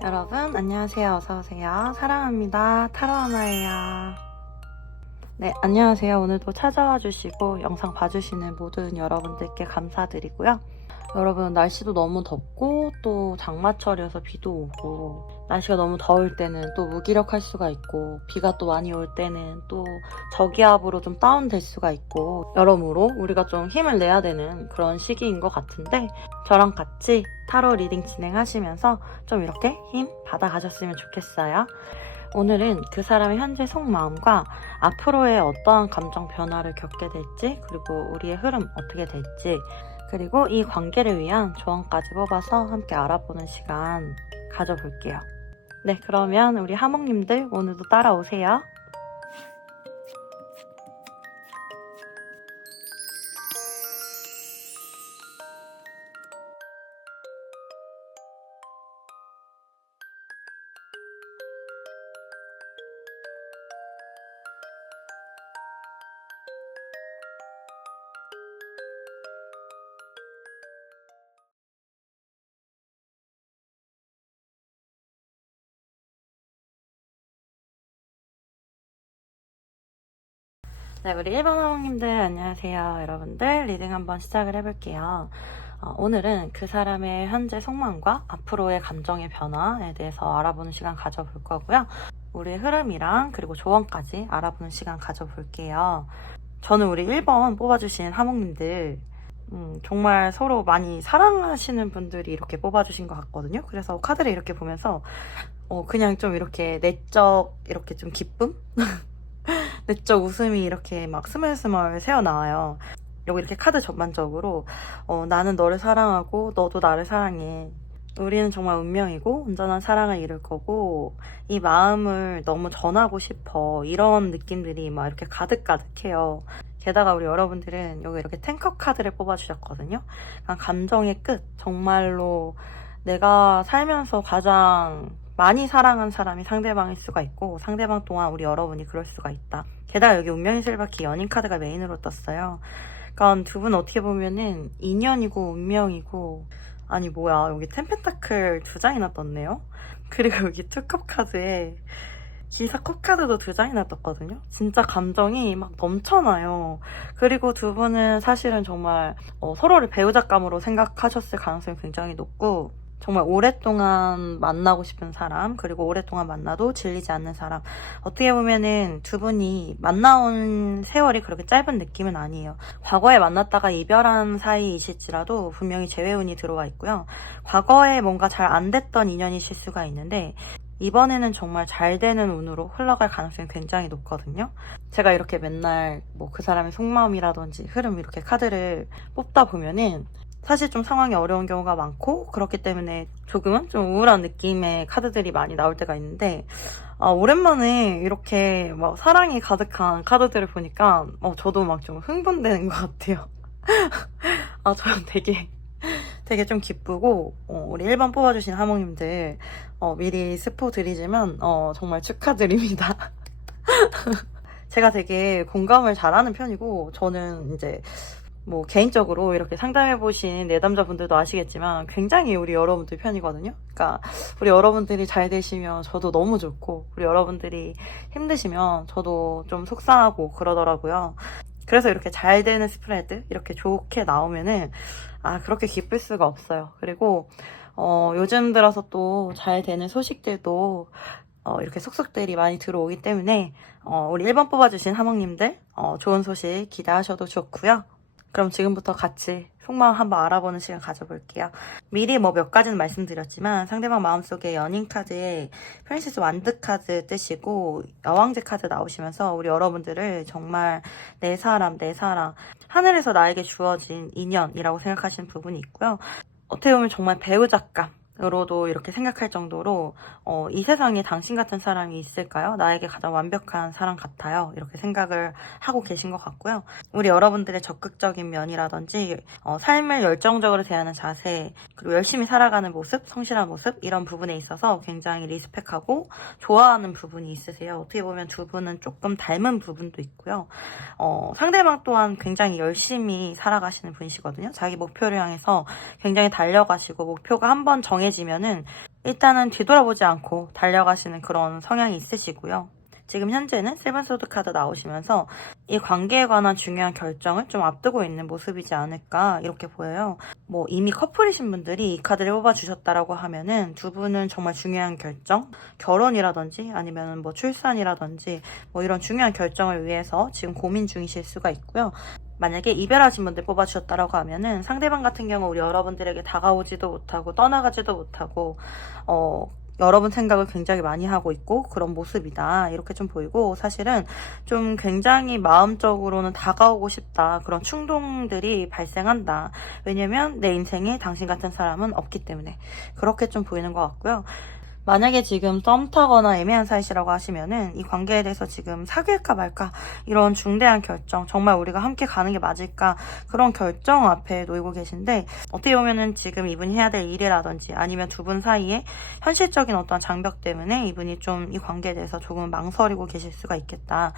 여러분 안녕하세요. 어서오세요. 사랑합니다. 타로하나예요. 네, 안녕하세요. 오늘도 찾아와 주시고 영상 봐주시는 모든 여러분들께 감사드리고요. 여러분 날씨도 너무 덥고 또 장마철이어서 비도 오고 날씨가 너무 더울 때는 또 무기력할 수가 있고 비가 또 많이 올 때는 또 저기압으로 좀 다운될 수가 있고 여러모로 우리가 좀 힘을 내야 되는 그런 시기인 것 같은데 저랑 같이 타로 리딩 진행하시면서 좀 이렇게 힘 받아가셨으면 좋겠어요. 오늘은 그 사람의 현재 속마음과 앞으로의 어떠한 감정 변화를 겪게 될지 그리고 우리의 흐름 어떻게 될지 그리고 이 관계를 위한 조언까지 뽑아서 함께 알아보는 시간 가져볼게요. 네, 그러면 우리 하몽님들 오늘도 따라오세요. 네, 우리 1번 하몽님들 안녕하세요. 여러분들 리딩 한번 시작을 해볼게요. 오늘은 그 사람의 현재 속마음과 앞으로의 감정의 변화에 대해서 알아보는 시간 가져볼 거고요. 우리의 흐름이랑 그리고 조언까지 알아보는 시간 가져볼게요. 저는 우리 1번 뽑아주신 하몽님들 정말 서로 많이 사랑하시는 분들이 이렇게 뽑아주신 것 같거든요. 그래서 카드를 이렇게 보면서 그냥 좀 이렇게 내적 이렇게 좀 기쁨? 내적 웃음이 이렇게 막 스멀스멀 새어나와요. 여기 이렇게 카드 전반적으로 나는 너를 사랑하고 너도 나를 사랑해. 우리는 정말 운명이고 온전한 사랑을 이룰 거고 이 마음을 너무 전하고 싶어. 이런 느낌들이 막 이렇게 가득가득해요. 게다가 우리 여러분들은 여기 이렇게 탱커 카드를 뽑아주셨거든요. 감정의 끝. 정말로 내가 살면서 가장 많이 사랑한 사람이 상대방일 수가 있고 상대방 또한 우리 여러분이 그럴 수가 있다. 게다가 여기 운명의 실바키 연인 카드가 메인으로 떴어요. 그러니까 두 분 어떻게 보면은 인연이고 운명이고 아니 뭐야 여기 템펜타클 2장이나 떴네요. 그리고 여기 투컵 카드에 기사 컵 카드도 2장이나 떴거든요. 진짜 감정이 막 넘쳐나요. 그리고 두 분은 사실은 정말 서로를 배우자감으로 생각하셨을 가능성이 굉장히 높고 정말 오랫동안 만나고 싶은 사람 그리고 오랫동안 만나도 질리지 않는 사람 어떻게 보면은 두 분이 만나온 세월이 그렇게 짧은 느낌은 아니에요. 과거에 만났다가 이별한 사이이실지라도 분명히 재회운이 들어와 있고요. 과거에 뭔가 잘 안 됐던 인연이실 수가 있는데 이번에는 정말 잘 되는 운으로 흘러갈 가능성이 굉장히 높거든요. 제가 이렇게 맨날 뭐 그 사람의 속마음이라든지 흐름 이렇게 카드를 뽑다 보면은 사실 좀 상황이 어려운 경우가 많고 그렇기 때문에 조금은 좀 우울한 느낌의 카드들이 많이 나올 때가 있는데 오랜만에 이렇게 막 사랑이 가득한 카드들을 보니까 저도 막 좀 흥분되는 것 같아요. 저는 되게 좀 기쁘고 우리 1번 뽑아주신 하몽님들 미리 스포 드리지만 정말 축하드립니다. 제가 되게 공감을 잘하는 편이고 저는 이제 뭐 개인적으로 이렇게 상담해보신 내담자분들도 아시겠지만 굉장히 우리 여러분들 편이거든요. 그러니까 우리 여러분들이 잘 되시면 저도 너무 좋고 우리 여러분들이 힘드시면 저도 좀 속상하고 그러더라고요. 그래서 이렇게 잘 되는 스프레드 이렇게 좋게 나오면은 그렇게 기쁠 수가 없어요. 그리고 요즘 들어서 또 잘 되는 소식들도 이렇게 속속들이 많이 들어오기 때문에 우리 1번 뽑아주신 하몽님들 좋은 소식 기대하셔도 좋고요. 그럼 지금부터 같이 속마음 한번 알아보는 시간 가져볼게요. 미리 뭐 몇 가지는 말씀드렸지만 상대방 마음속에 연인 카드에 프린세스 완드 카드 뜨시고 여왕제 카드 나오시면서 우리 여러분들을 정말 내 사람 하늘에서 나에게 주어진 인연이라고 생각하시는 부분이 있고요. 어떻게 보면 정말 배우자감 으로도 이렇게 생각할 정도로 이 세상에 당신 같은 사람이 있을까요? 나에게 가장 완벽한 사람 같아요. 이렇게 생각을 하고 계신 것 같고요. 우리 여러분들의 적극적인 면이라든지 삶을 열정적으로 대하는 자세, 그리고 열심히 살아가는 모습, 성실한 모습 이런 부분에 있어서 굉장히 리스펙하고 좋아하는 부분이 있으세요. 어떻게 보면 두 분은 조금 닮은 부분도 있고요. 상대방 또한 굉장히 열심히 살아가시는 분이시거든요. 자기 목표를 향해서 굉장히 달려가시고 목표가 한번 정해지면은 일단은 뒤돌아보지 않고 달려가시는 그런 성향이 있으시고요. 지금 현재는 세븐소드 카드 나오시면서 이 관계에 관한 중요한 결정을 좀 앞두고 있는 모습이지 않을까 이렇게 보여요. 뭐 이미 커플이신 분들이 이 카드를 뽑아주셨다라고 하면은 두 분은 정말 중요한 결정, 결혼이라든지 아니면 뭐 출산이라든지 뭐 이런 중요한 결정을 위해서 지금 고민 중이실 수가 있고요. 만약에 이별하신 분들 뽑아주셨다라고 하면은 상대방 같은 경우 우리 여러분들에게 다가오지도 못하고 떠나가지도 못하고 여러분 생각을 굉장히 많이 하고 있고 그런 모습이다 이렇게 좀 보이고, 사실은 좀 굉장히 마음적으로는 다가오고 싶다 그런 충동들이 발생한다. 왜냐면 내 인생에 당신 같은 사람은 없기 때문에 그렇게 좀 보이는 것 같고요. 만약에 지금 썸 타거나 애매한 사이시라고 하시면은 이 관계에 대해서 지금 사귈까 말까 이런 중대한 결정, 정말 우리가 함께 가는 게 맞을까 그런 결정 앞에 놓이고 계신데, 어떻게 보면은 지금 이분이 해야 될 일이라든지 아니면 두 분 사이에 현실적인 어떤 장벽 때문에 이분이 좀 이 관계에 대해서 조금 망설이고 계실 수가 있겠다.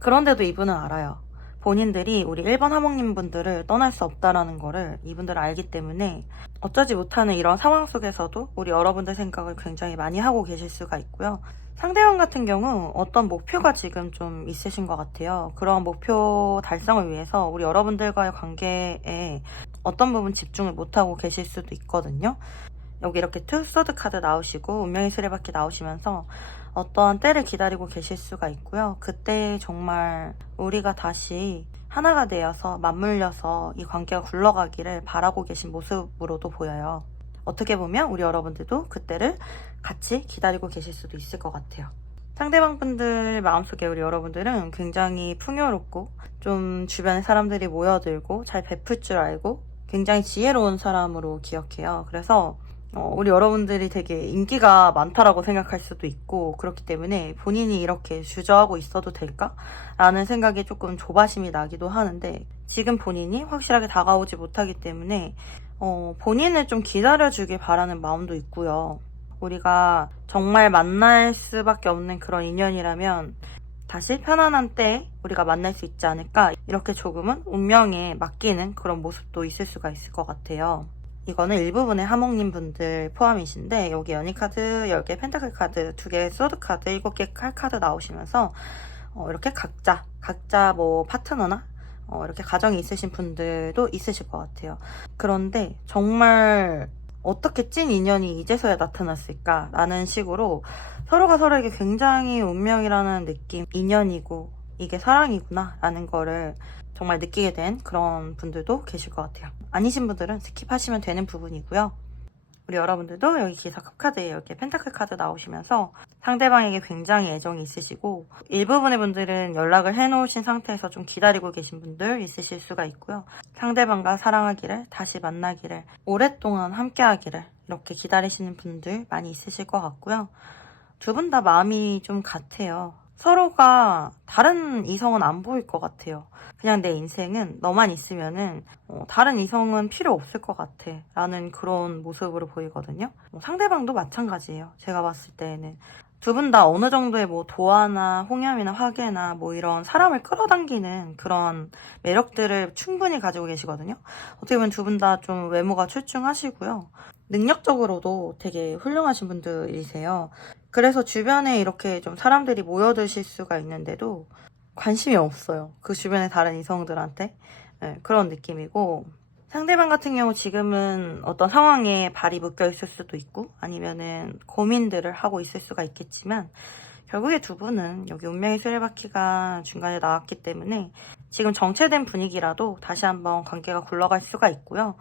그런데도 이분은 알아요. 본인들이 우리 1번 하목님 분들을 떠날 수 없다라는 거를 이분들은 알기 때문에 어쩌지 못하는 이런 상황 속에서도 우리 여러분들 생각을 굉장히 많이 하고 계실 수가 있고요. 상대방 같은 경우 어떤 목표가 지금 좀 있으신 것 같아요. 그런 목표 달성을 위해서 우리 여러분들과의 관계에 어떤 부분 집중을 못하고 계실 수도 있거든요. 여기 이렇게 투서드 카드 나오시고 운명의 수레바퀴 나오시면서 어떠한 때를 기다리고 계실 수가 있고요. 그때 정말 우리가 다시 하나가 되어서 맞물려서 이 관계가 굴러가기를 바라고 계신 모습으로도 보여요. 어떻게 보면 우리 여러분들도 그때를 같이 기다리고 계실 수도 있을 것 같아요. 상대방 분들 마음속에 우리 여러분들은 굉장히 풍요롭고 좀 주변에 사람들이 모여들고 잘 베풀 줄 알고 굉장히 지혜로운 사람으로 기억해요. 그래서 우리 여러분들이 되게 인기가 많다라고 생각할 수도 있고, 그렇기 때문에 본인이 이렇게 주저하고 있어도 될까? 라는 생각이 조금 조바심이 나기도 하는데, 지금 본인이 확실하게 다가오지 못하기 때문에 본인을 좀 기다려주길 바라는 마음도 있고요. 우리가 정말 만날 수밖에 없는 그런 인연이라면 다시 편안한 때에 우리가 만날 수 있지 않을까, 이렇게 조금은 운명에 맡기는 그런 모습도 있을 수가 있을 것 같아요. 이거는 일부분의 하목님 분들 포함이신데, 여기 연희카드 10개, 펜타클 카드 2개, 소드 카드 7개 칼 카드 나오시면서 이렇게 각자 뭐 파트너나 이렇게 가정이 있으신 분들도 있으실 것 같아요. 그런데 정말 어떻게 찐 인연이 이제서야 나타났을까 라는 식으로 서로가 서로에게 굉장히 운명이라는 느낌, 인연이고 이게 사랑이구나 라는 거를 정말 느끼게 된 그런 분들도 계실 것 같아요. 아니신 분들은 스킵하시면 되는 부분이고요. 우리 여러분들도 여기 기사컵 카드에 이렇게 펜타클 카드 나오시면서 상대방에게 굉장히 애정이 있으시고, 일부분의 분들은 연락을 해놓으신 상태에서 좀 기다리고 계신 분들 있으실 수가 있고요. 상대방과 사랑하기를, 다시 만나기를, 오랫동안 함께하기를 이렇게 기다리시는 분들 많이 있으실 것 같고요. 두 분 다 마음이 좀 같아요. 서로가 다른 이성은 안 보일 것 같아요. 그냥 내 인생은 너만 있으면은 다른 이성은 필요 없을 것 같아 라는 그런 모습으로 보이거든요. 상대방도 마찬가지예요. 제가 봤을 때에는 두 분 다 어느 정도의 뭐 도화나 홍염이나 화계나 뭐 이런 사람을 끌어당기는 그런 매력들을 충분히 가지고 계시거든요. 어떻게 보면 두 분 다 좀 외모가 출중하시고요. 능력적으로도 되게 훌륭하신 분들이세요. 그래서 주변에 이렇게 좀 사람들이 모여드실 수가 있는데도 관심이 없어요. 그 주변의 다른 이성들한테. 네, 그런 느낌이고, 상대방 같은 경우 지금은 어떤 상황에 발이 묶여 있을 수도 있고 아니면은 고민들을 하고 있을 수가 있겠지만, 결국에 두 분은 여기 운명의 수레바퀴가 중간에 나왔기 때문에 지금 정체된 분위기라도 다시 한번 관계가 굴러갈 수가 있고요.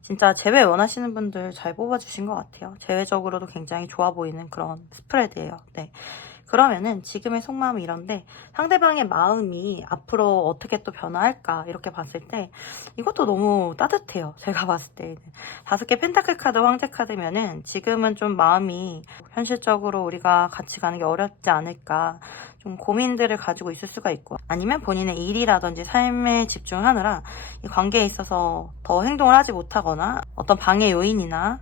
진짜 재회 원하시는 분들 잘 뽑아주신 것 같아요. 재회적으로도 굉장히 좋아 보이는 그런 스프레드예요. 네. 그러면은 지금의 속마음이 이런데 상대방의 마음이 앞으로 어떻게 또 변화할까 이렇게 봤을 때 이것도 너무 따뜻해요. 제가 봤을 때는 5개 펜타클 카드, 황제 카드면은 지금은 좀 마음이 현실적으로 우리가 같이 가는 게 어렵지 않을까 좀 고민들을 가지고 있을 수가 있고, 아니면 본인의 일이라든지 삶에 집중하느라 이 관계에 있어서 더 행동을 하지 못하거나 어떤 방해 요인이나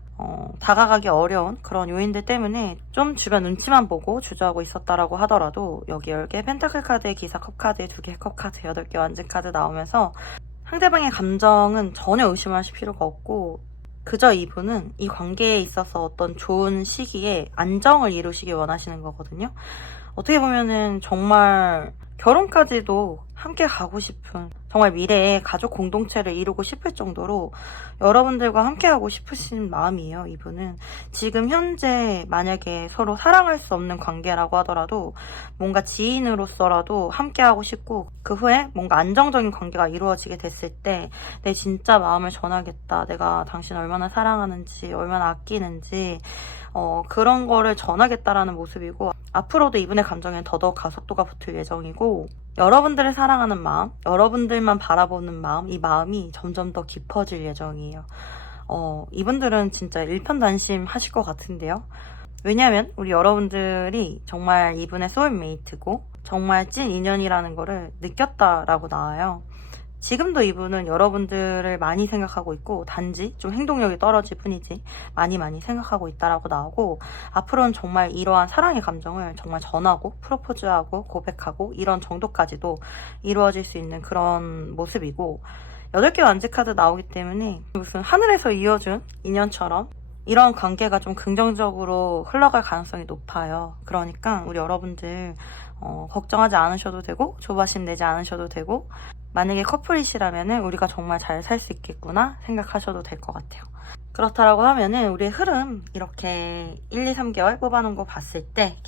다가가기 어려운 그런 요인들 때문에 좀 주변 눈치만 보고 주저하고 있었다라고 하더라도, 여기 10개 펜타클 카드에 기사 컵 카드에 2개 컵 카드, 8개 완전 카드 나오면서 상대방의 감정은 전혀 의심하실 필요가 없고, 그저 이분은 이 관계에 있어서 어떤 좋은 시기에 안정을 이루시길 원하시는 거거든요. 어떻게 보면은 정말 결혼까지도 함께 가고 싶은, 정말 미래에 가족 공동체를 이루고 싶을 정도로 여러분들과 함께 하고 싶으신 마음이에요. 이분은 지금 현재 만약에 서로 사랑할 수 없는 관계라고 하더라도 뭔가 지인으로서라도 함께 하고 싶고, 그 후에 뭔가 안정적인 관계가 이루어지게 됐을 때 내 진짜 마음을 전하겠다, 내가 당신을 얼마나 사랑하는지, 얼마나 아끼는지 그런 거를 전하겠다라는 모습이고, 앞으로도 이분의 감정에는 더더욱 가속도가 붙을 예정이고, 여러분들을 사랑하는 마음, 여러분들만 바라보는 마음, 이 마음이 점점 더 깊어질 예정이에요. 이분들은 진짜 일편단심 하실 것 같은데요. 왜냐면 우리 여러분들이 정말 이분의 소울메이트고 정말 찐 인연이라는 거를 느꼈다라고 나와요. 지금도 이분은 여러분들을 많이 생각하고 있고, 단지 좀 행동력이 떨어질 뿐이지 많이 생각하고 있다라고 나오고, 앞으로는 정말 이러한 사랑의 감정을 정말 전하고 프로포즈하고 고백하고 이런 정도까지도 이루어질 수 있는 그런 모습이고, 8개 완지 카드 나오기 때문에 무슨 하늘에서 이어준 인연처럼 이런 관계가 좀 긍정적으로 흘러갈 가능성이 높아요. 그러니까 우리 여러분들 걱정하지 않으셔도 되고, 조바심 내지 않으셔도 되고, 만약에 커플이시라면은 우리가 정말 잘 살 수 있겠구나 생각하셔도 될 것 같아요. 그렇다라고 하면은 우리의 흐름 이렇게 1, 2, 3개월 뽑아놓은 거 봤을 때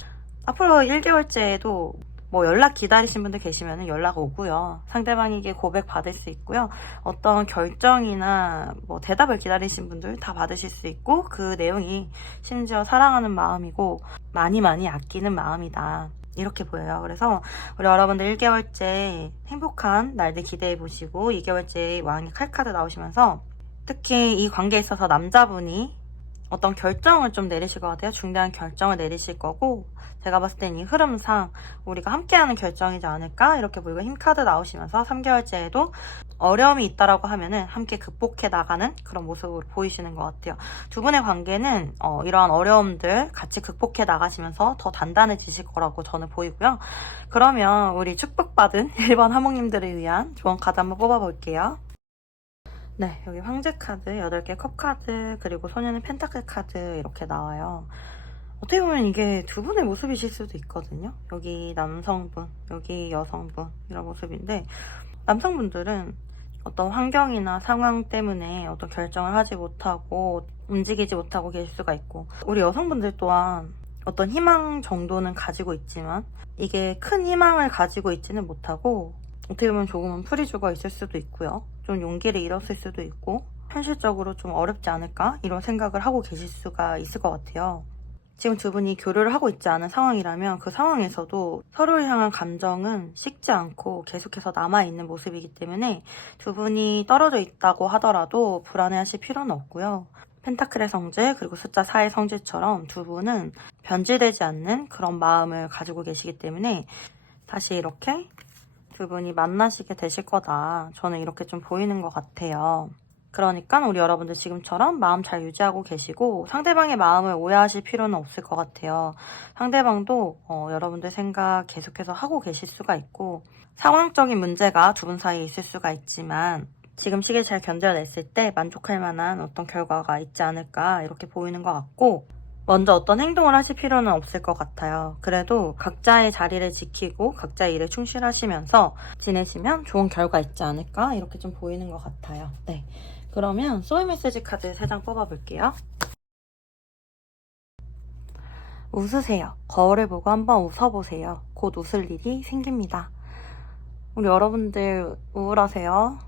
앞으로 1개월째에도 뭐 연락 기다리신 분들 계시면은 연락 오고요. 상대방에게 고백 받을 수 있고요. 어떤 결정이나 뭐 대답을 기다리신 분들 다 받으실 수 있고, 그 내용이 심지어 사랑하는 마음이고 많이 아끼는 마음이다, 이렇게 보여요. 그래서 우리 여러분들 1개월째 행복한 날들 기대해 보시고, 2개월째 왕의 칼카드 나오시면서 특히 이 관계에 있어서 남자분이 어떤 결정을 좀 내리실 것 같아요. 중대한 결정을 내리실 거고, 제가 봤을 땐 이 흐름상 우리가 함께하는 결정이지 않을까 이렇게 보이고, 힘카드 나오시면서 3개월째에도 어려움이 있다라고 하면은 함께 극복해 나가는 그런 모습으로 보이시는 것 같아요. 두 분의 관계는 이러한 어려움들 같이 극복해 나가시면서 더 단단해지실 거라고 저는 보이고요. 그러면 우리 축복받은 1번 하모님들을 위한 조언 카드 한번 뽑아볼게요. 네, 여기 황제 카드, 8개 컵 카드, 그리고 소년의 펜타클 카드 이렇게 나와요. 어떻게 보면 이게 두 분의 모습이실 수도 있거든요. 여기 남성분, 여기 여성분, 이런 모습인데, 남성분들은 어떤 환경이나 상황 때문에 어떤 결정을 하지 못하고 움직이지 못하고 계실 수가 있고, 우리 여성분들 또한 어떤 희망 정도는 가지고 있지만 이게 큰 희망을 가지고 있지는 못하고, 어떻게 보면 조금은 풀이 죽어 있을 수도 있고요. 좀 용기를 잃었을 수도 있고, 현실적으로 좀 어렵지 않을까 이런 생각을 하고 계실 수가 있을 것 같아요. 지금 두 분이 교류를 하고 있지 않은 상황이라면 그 상황에서도 서로를 향한 감정은 식지 않고 계속해서 남아있는 모습이기 때문에 두 분이 떨어져 있다고 하더라도 불안해하실 필요는 없고요. 펜타클의 성질, 그리고 숫자 4의 성질처럼 두 분은 변질되지 않는 그런 마음을 가지고 계시기 때문에 다시 이렇게 두 분이 만나시게 되실 거다, 저는 이렇게 좀 보이는 것 같아요. 그러니까 우리 여러분들 지금처럼 마음 잘 유지하고 계시고, 상대방의 마음을 오해하실 필요는 없을 것 같아요. 상대방도 여러분들 생각 계속해서 하고 계실 수가 있고, 상황적인 문제가 두 분 사이에 있을 수가 있지만 지금 시기를 잘 견뎌냈을 때 만족할 만한 어떤 결과가 있지 않을까 이렇게 보이는 것 같고, 먼저 어떤 행동을 하실 필요는 없을 것 같아요. 그래도 각자의 자리를 지키고 각자의 일에 충실하시면서 지내시면 좋은 결과 있지 않을까 이렇게 좀 보이는 것 같아요. 네, 그러면 소울 메시지 카드 3장 뽑아볼게요. 웃으세요. 거울을 보고 한번 웃어보세요. 곧 웃을 일이 생깁니다. 우리 여러분들 우울하세요?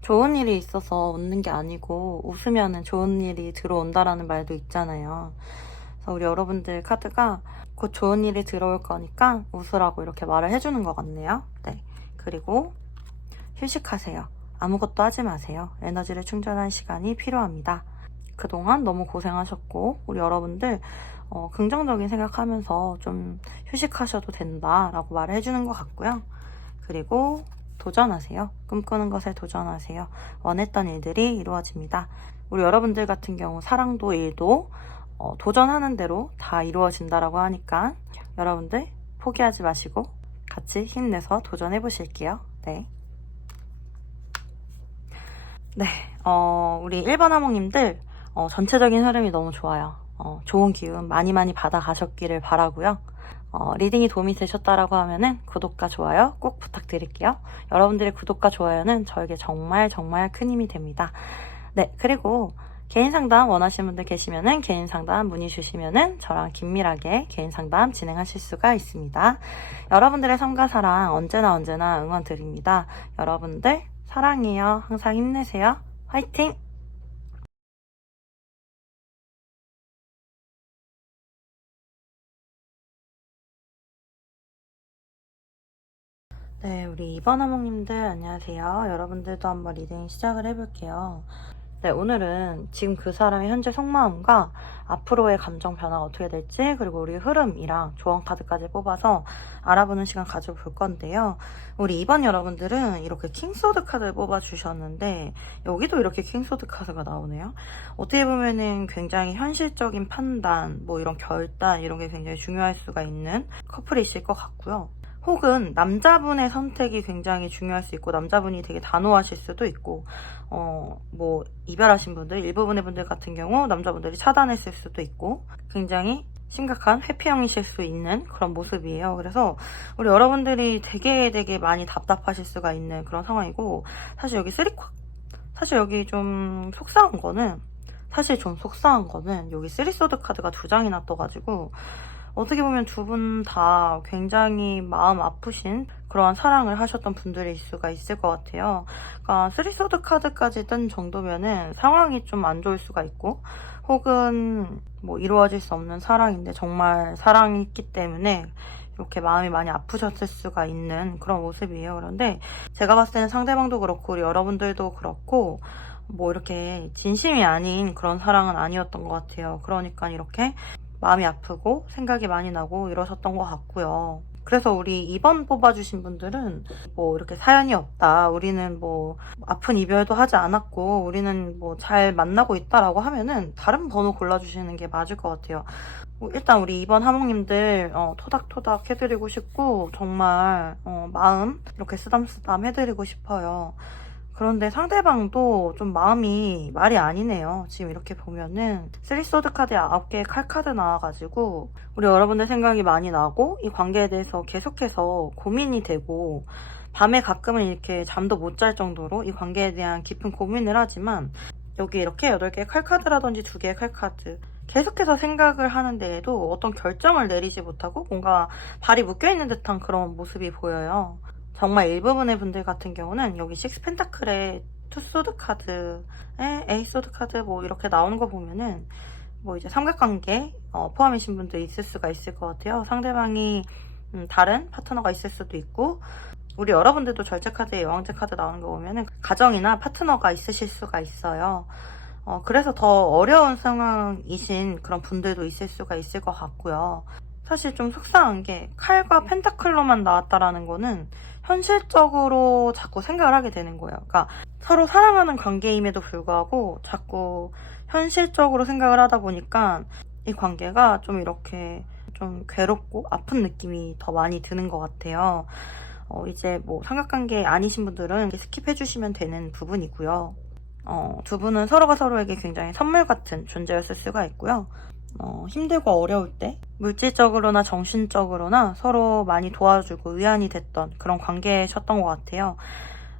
좋은 일이 있어서 웃는 게 아니고 웃으면 좋은 일이 들어온다라는 말도 있잖아요. 우리 여러분들 카드가 곧 좋은 일이 들어올 거니까 웃으라고 이렇게 말을 해주는 것 같네요. 네. 그리고 휴식하세요. 아무것도 하지 마세요. 에너지를 충전할 시간이 필요합니다. 그동안 너무 고생하셨고 우리 여러분들 긍정적인 생각하면서 좀 휴식하셔도 된다라고 말을 해주는 것 같고요. 그리고 도전하세요. 꿈꾸는 것에 도전하세요. 원했던 일들이 이루어집니다. 우리 여러분들 같은 경우 사랑도 일도 도전하는 대로 다 이루어진다라고 하니까 여러분들 포기하지 마시고 같이 힘내서 도전해 보실게요. 네. 네, 우리 1번 하모님들 전체적인 흐름이 너무 좋아요. 좋은 기운 많이 받아 가셨기를 바라고요. 리딩이 도움이 되셨다라고 하면은 구독과 좋아요 꼭 부탁드릴게요. 여러분들의 구독과 좋아요는 저에게 정말 큰 힘이 됩니다. 네, 그리고 개인 상담 원하시는 분들 계시면은 개인 상담 문의 주시면은 저랑 긴밀하게 개인 상담 진행하실 수가 있습니다. 여러분들의 삶과 사랑 언제나 응원 드립니다. 여러분들 사랑해요. 항상 힘내세요. 화이팅! 네, 우리 이번 화목님들 안녕하세요. 여러분들도 한번 리딩 시작을 해볼게요. 네, 오늘은 지금 그 사람의 현재 속마음과 앞으로의 감정 변화가 어떻게 될지, 그리고 우리 흐름이랑 조언 카드까지 뽑아서 알아보는 시간 가져볼 건데요. 우리 이번 여러분들은 이렇게 킹소드 카드를 뽑아주셨는데 여기도 이렇게 킹소드 카드가 나오네요. 어떻게 보면은 굉장히 현실적인 판단, 뭐 이런 결단 이런 게 굉장히 중요할 수가 있는 커플이실 것 같고요. 혹은 남자분의 선택이 굉장히 중요할 수 있고 남자분이 되게 단호하실 수도 있고 뭐 이별하신 분들 일부분의 분들 같은 경우 남자분들이 차단했을 수도 있고 굉장히 심각한 회피형이실 수 있는 그런 모습이에요. 그래서 우리 여러분들이 되게 많이 답답하실 수가 있는 그런 상황이고 사실 여기 사실 여기 좀 속상한 거는 여기 쓰리소드 카드가 2장이나 떠가지고 어떻게 보면 두 분 다 굉장히 마음 아프신 그러한 사랑을 하셨던 분들일 수가 있을 것 같아요. 그러니까 쓰리소드 카드까지 뜬 정도면은 상황이 좀 안 좋을 수가 있고 혹은 뭐 이루어질 수 없는 사랑인데 정말 사랑이 있기 때문에 이렇게 마음이 많이 아프셨을 수가 있는 그런 모습이에요. 그런데 제가 봤을 때는 상대방도 그렇고 우리 여러분들도 그렇고 뭐 이렇게 진심이 아닌 그런 사랑은 아니었던 것 같아요. 그러니까 이렇게 마음이 아프고 생각이 많이 나고 이러셨던 것 같고요. 그래서 우리 2번 뽑아주신 분들은 뭐 이렇게 사연이 없다, 우리는 뭐 아픈 이별도 하지 않았고 우리는 뭐 잘 만나고 있다라고 하면은 다른 번호 골라주시는 게 맞을 것 같아요. 일단 우리 2번 하몽님들 토닥토닥 해드리고 싶고 정말 마음 이렇게 쓰담쓰담 해드리고 싶어요. 그런데 상대방도 좀 마음이 말이 아니네요. 지금 이렇게 보면은 쓰리소드 카드에 9개의 칼카드 나와가지고 우리 여러분들 생각이 많이 나고 이 관계에 대해서 계속해서 고민이 되고 밤에 가끔은 이렇게 잠도 못 잘 정도로 이 관계에 대한 깊은 고민을 하지만 여기 이렇게 8개의 칼카드라든지 2개의 칼카드 계속해서 생각을 하는데에도 어떤 결정을 내리지 못하고 뭔가 발이 묶여있는 듯한 그런 모습이 보여요. 정말 일부분의 분들 같은 경우는 여기 6펜타클의 투소드 카드에 에이소드 카드 뭐 이렇게 나오는 거 보면은 뭐 이제 삼각관계 포함이신 분도 있을 수가 있을 것 같아요. 상대방이 다른 파트너가 있을 수도 있고 우리 여러분들도 절제 카드에 여왕제 카드 나오는 거 보면은 가정이나 파트너가 있으실 수가 있어요. 그래서 더 어려운 상황이신 그런 분들도 있을 수가 있을 것 같고요. 사실 좀 속상한 게 칼과 펜타클로만 나왔다라는 거는 현실적으로 자꾸 생각을 하게 되는 거예요. 그러니까 서로 사랑하는 관계임에도 불구하고 자꾸 현실적으로 생각을 하다 보니까 이 관계가 좀 이렇게 좀 괴롭고 아픈 느낌이 더 많이 드는 것 같아요. 이제 뭐 삼각관계 아니신 분들은 스킵해 주시면 되는 부분이고요. 두 분은 서로가 서로에게 굉장히 선물 같은 존재였을 수가 있고요. 힘들고 어려울 때 물질적으로나 정신적으로나 서로 많이 도와주고 위안이 됐던 그런 관계셨던 것 같아요.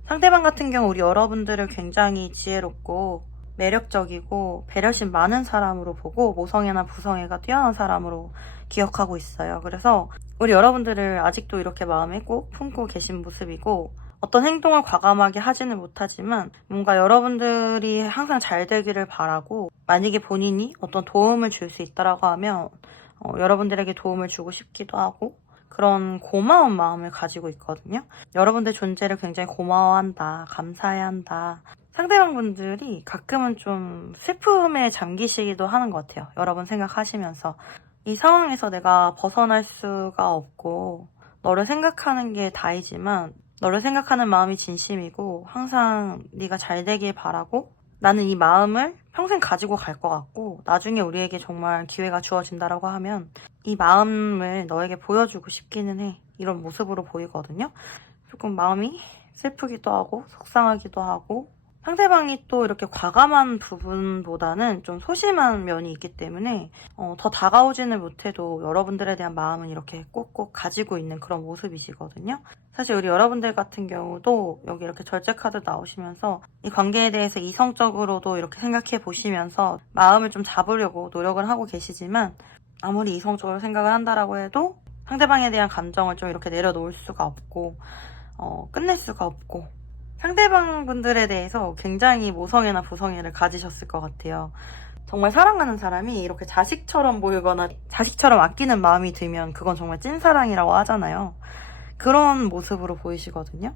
상대방 같은 경우 우리 여러분들을 굉장히 지혜롭고 매력적이고 배려심 많은 사람으로 보고 모성애나 부성애가 뛰어난 사람으로 기억하고 있어요. 그래서 우리 여러분들을 아직도 이렇게 마음에 꼭 품고 계신 모습이고 어떤 행동을 과감하게 하지는 못하지만 뭔가 여러분들이 항상 잘 되기를 바라고 만약에 본인이 어떤 도움을 줄 수 있다라고 하면 여러분들에게 도움을 주고 싶기도 하고 그런 고마운 마음을 가지고 있거든요. 여러분들 존재를 굉장히 고마워한다, 감사해야 한다. 상대방 분들이 가끔은 좀 슬픔에 잠기시기도 하는 것 같아요. 여러분 생각하시면서 이 상황에서 내가 벗어날 수가 없고 너를 생각하는 게 다이지만 너를 생각하는 마음이 진심이고 항상 네가 잘 되길 바라고 나는 이 마음을 평생 가지고 갈 것 같고 나중에 우리에게 정말 기회가 주어진다라고 하면 이 마음을 너에게 보여주고 싶기는 해. 이런 모습으로 보이거든요. 조금 마음이 슬프기도 하고 속상하기도 하고 상대방이 또 이렇게 과감한 부분보다는 좀 소심한 면이 있기 때문에 더 다가오지는 못해도 여러분들에 대한 마음은 이렇게 꼭꼭 가지고 있는 그런 모습이시거든요. 사실 우리 여러분들 같은 경우도 여기 이렇게 절제 카드 나오시면서 이 관계에 대해서 이성적으로도 이렇게 생각해 보시면서 마음을 좀 잡으려고 노력을 하고 계시지만 아무리 이성적으로 생각을 한다라고 해도 상대방에 대한 감정을 좀 이렇게 내려놓을 수가 없고 끝낼 수가 없고 상대방 분들에 대해서 굉장히 모성애나 부성애를 가지셨을 것 같아요. 정말 사랑하는 사람이 이렇게 자식처럼 보이거나 자식처럼 아끼는 마음이 들면 그건 정말 찐사랑이라고 하잖아요. 그런 모습으로 보이시거든요.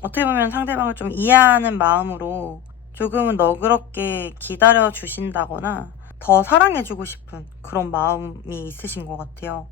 어떻게 보면 상대방을 좀 이해하는 마음으로 조금은 너그럽게 기다려 주신다거나 더 사랑해주고 싶은 그런 마음이 있으신 것 같아요.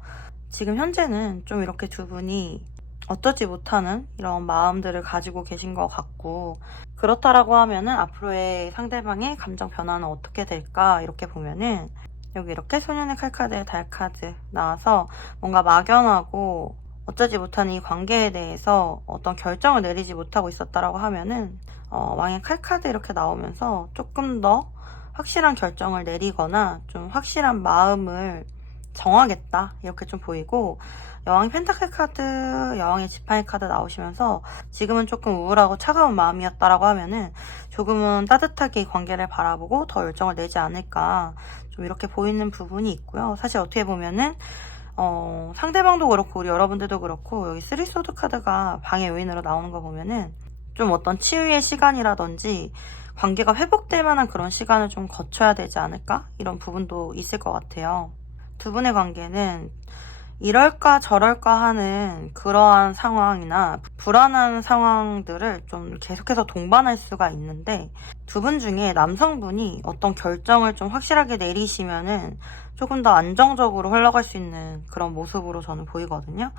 지금 현재는 좀 이렇게 두 분이 어쩌지 못하는 이런 마음들을 가지고 계신 것 같고 그렇다라고 하면은 앞으로의 상대방의 감정 변화는 어떻게 될까 이렇게 보면은 여기 이렇게 소년의 칼카드, 달카드 나와서 뭔가 막연하고 어쩌지 못하는 이 관계에 대해서 어떤 결정을 내리지 못하고 있었다라고 하면은 왕의 칼카드 이렇게 나오면서 조금 더 확실한 결정을 내리거나 좀 확실한 마음을 정하겠다 이렇게 좀 보이고 여왕의 펜타클 카드, 여왕의 지팡이 카드 나오시면서 지금은 조금 우울하고 차가운 마음이었다라고 하면은 조금은 따뜻하게 이 관계를 바라보고 더 열정을 내지 않을까 좀 이렇게 보이는 부분이 있고요. 사실 어떻게 보면은 상대방도 그렇고 우리 여러분들도 그렇고 여기 쓰리소드 카드가 방해 요인으로 나오는 거 보면은 좀 어떤 치유의 시간이라든지 관계가 회복될 만한 그런 시간을 좀 거쳐야 되지 않을까? 이런 부분도 있을 것 같아요. 두 분의 관계는 이럴까 저럴까 하는 그러한 상황이나 불안한 상황들을 좀 계속해서 동반할 수가 있는데 두 분 중에 남성분이 어떤 결정을 좀 확실하게 내리시면은 조금 더 안정적으로 흘러갈 수 있는 그런 모습으로 저는 보이거든요.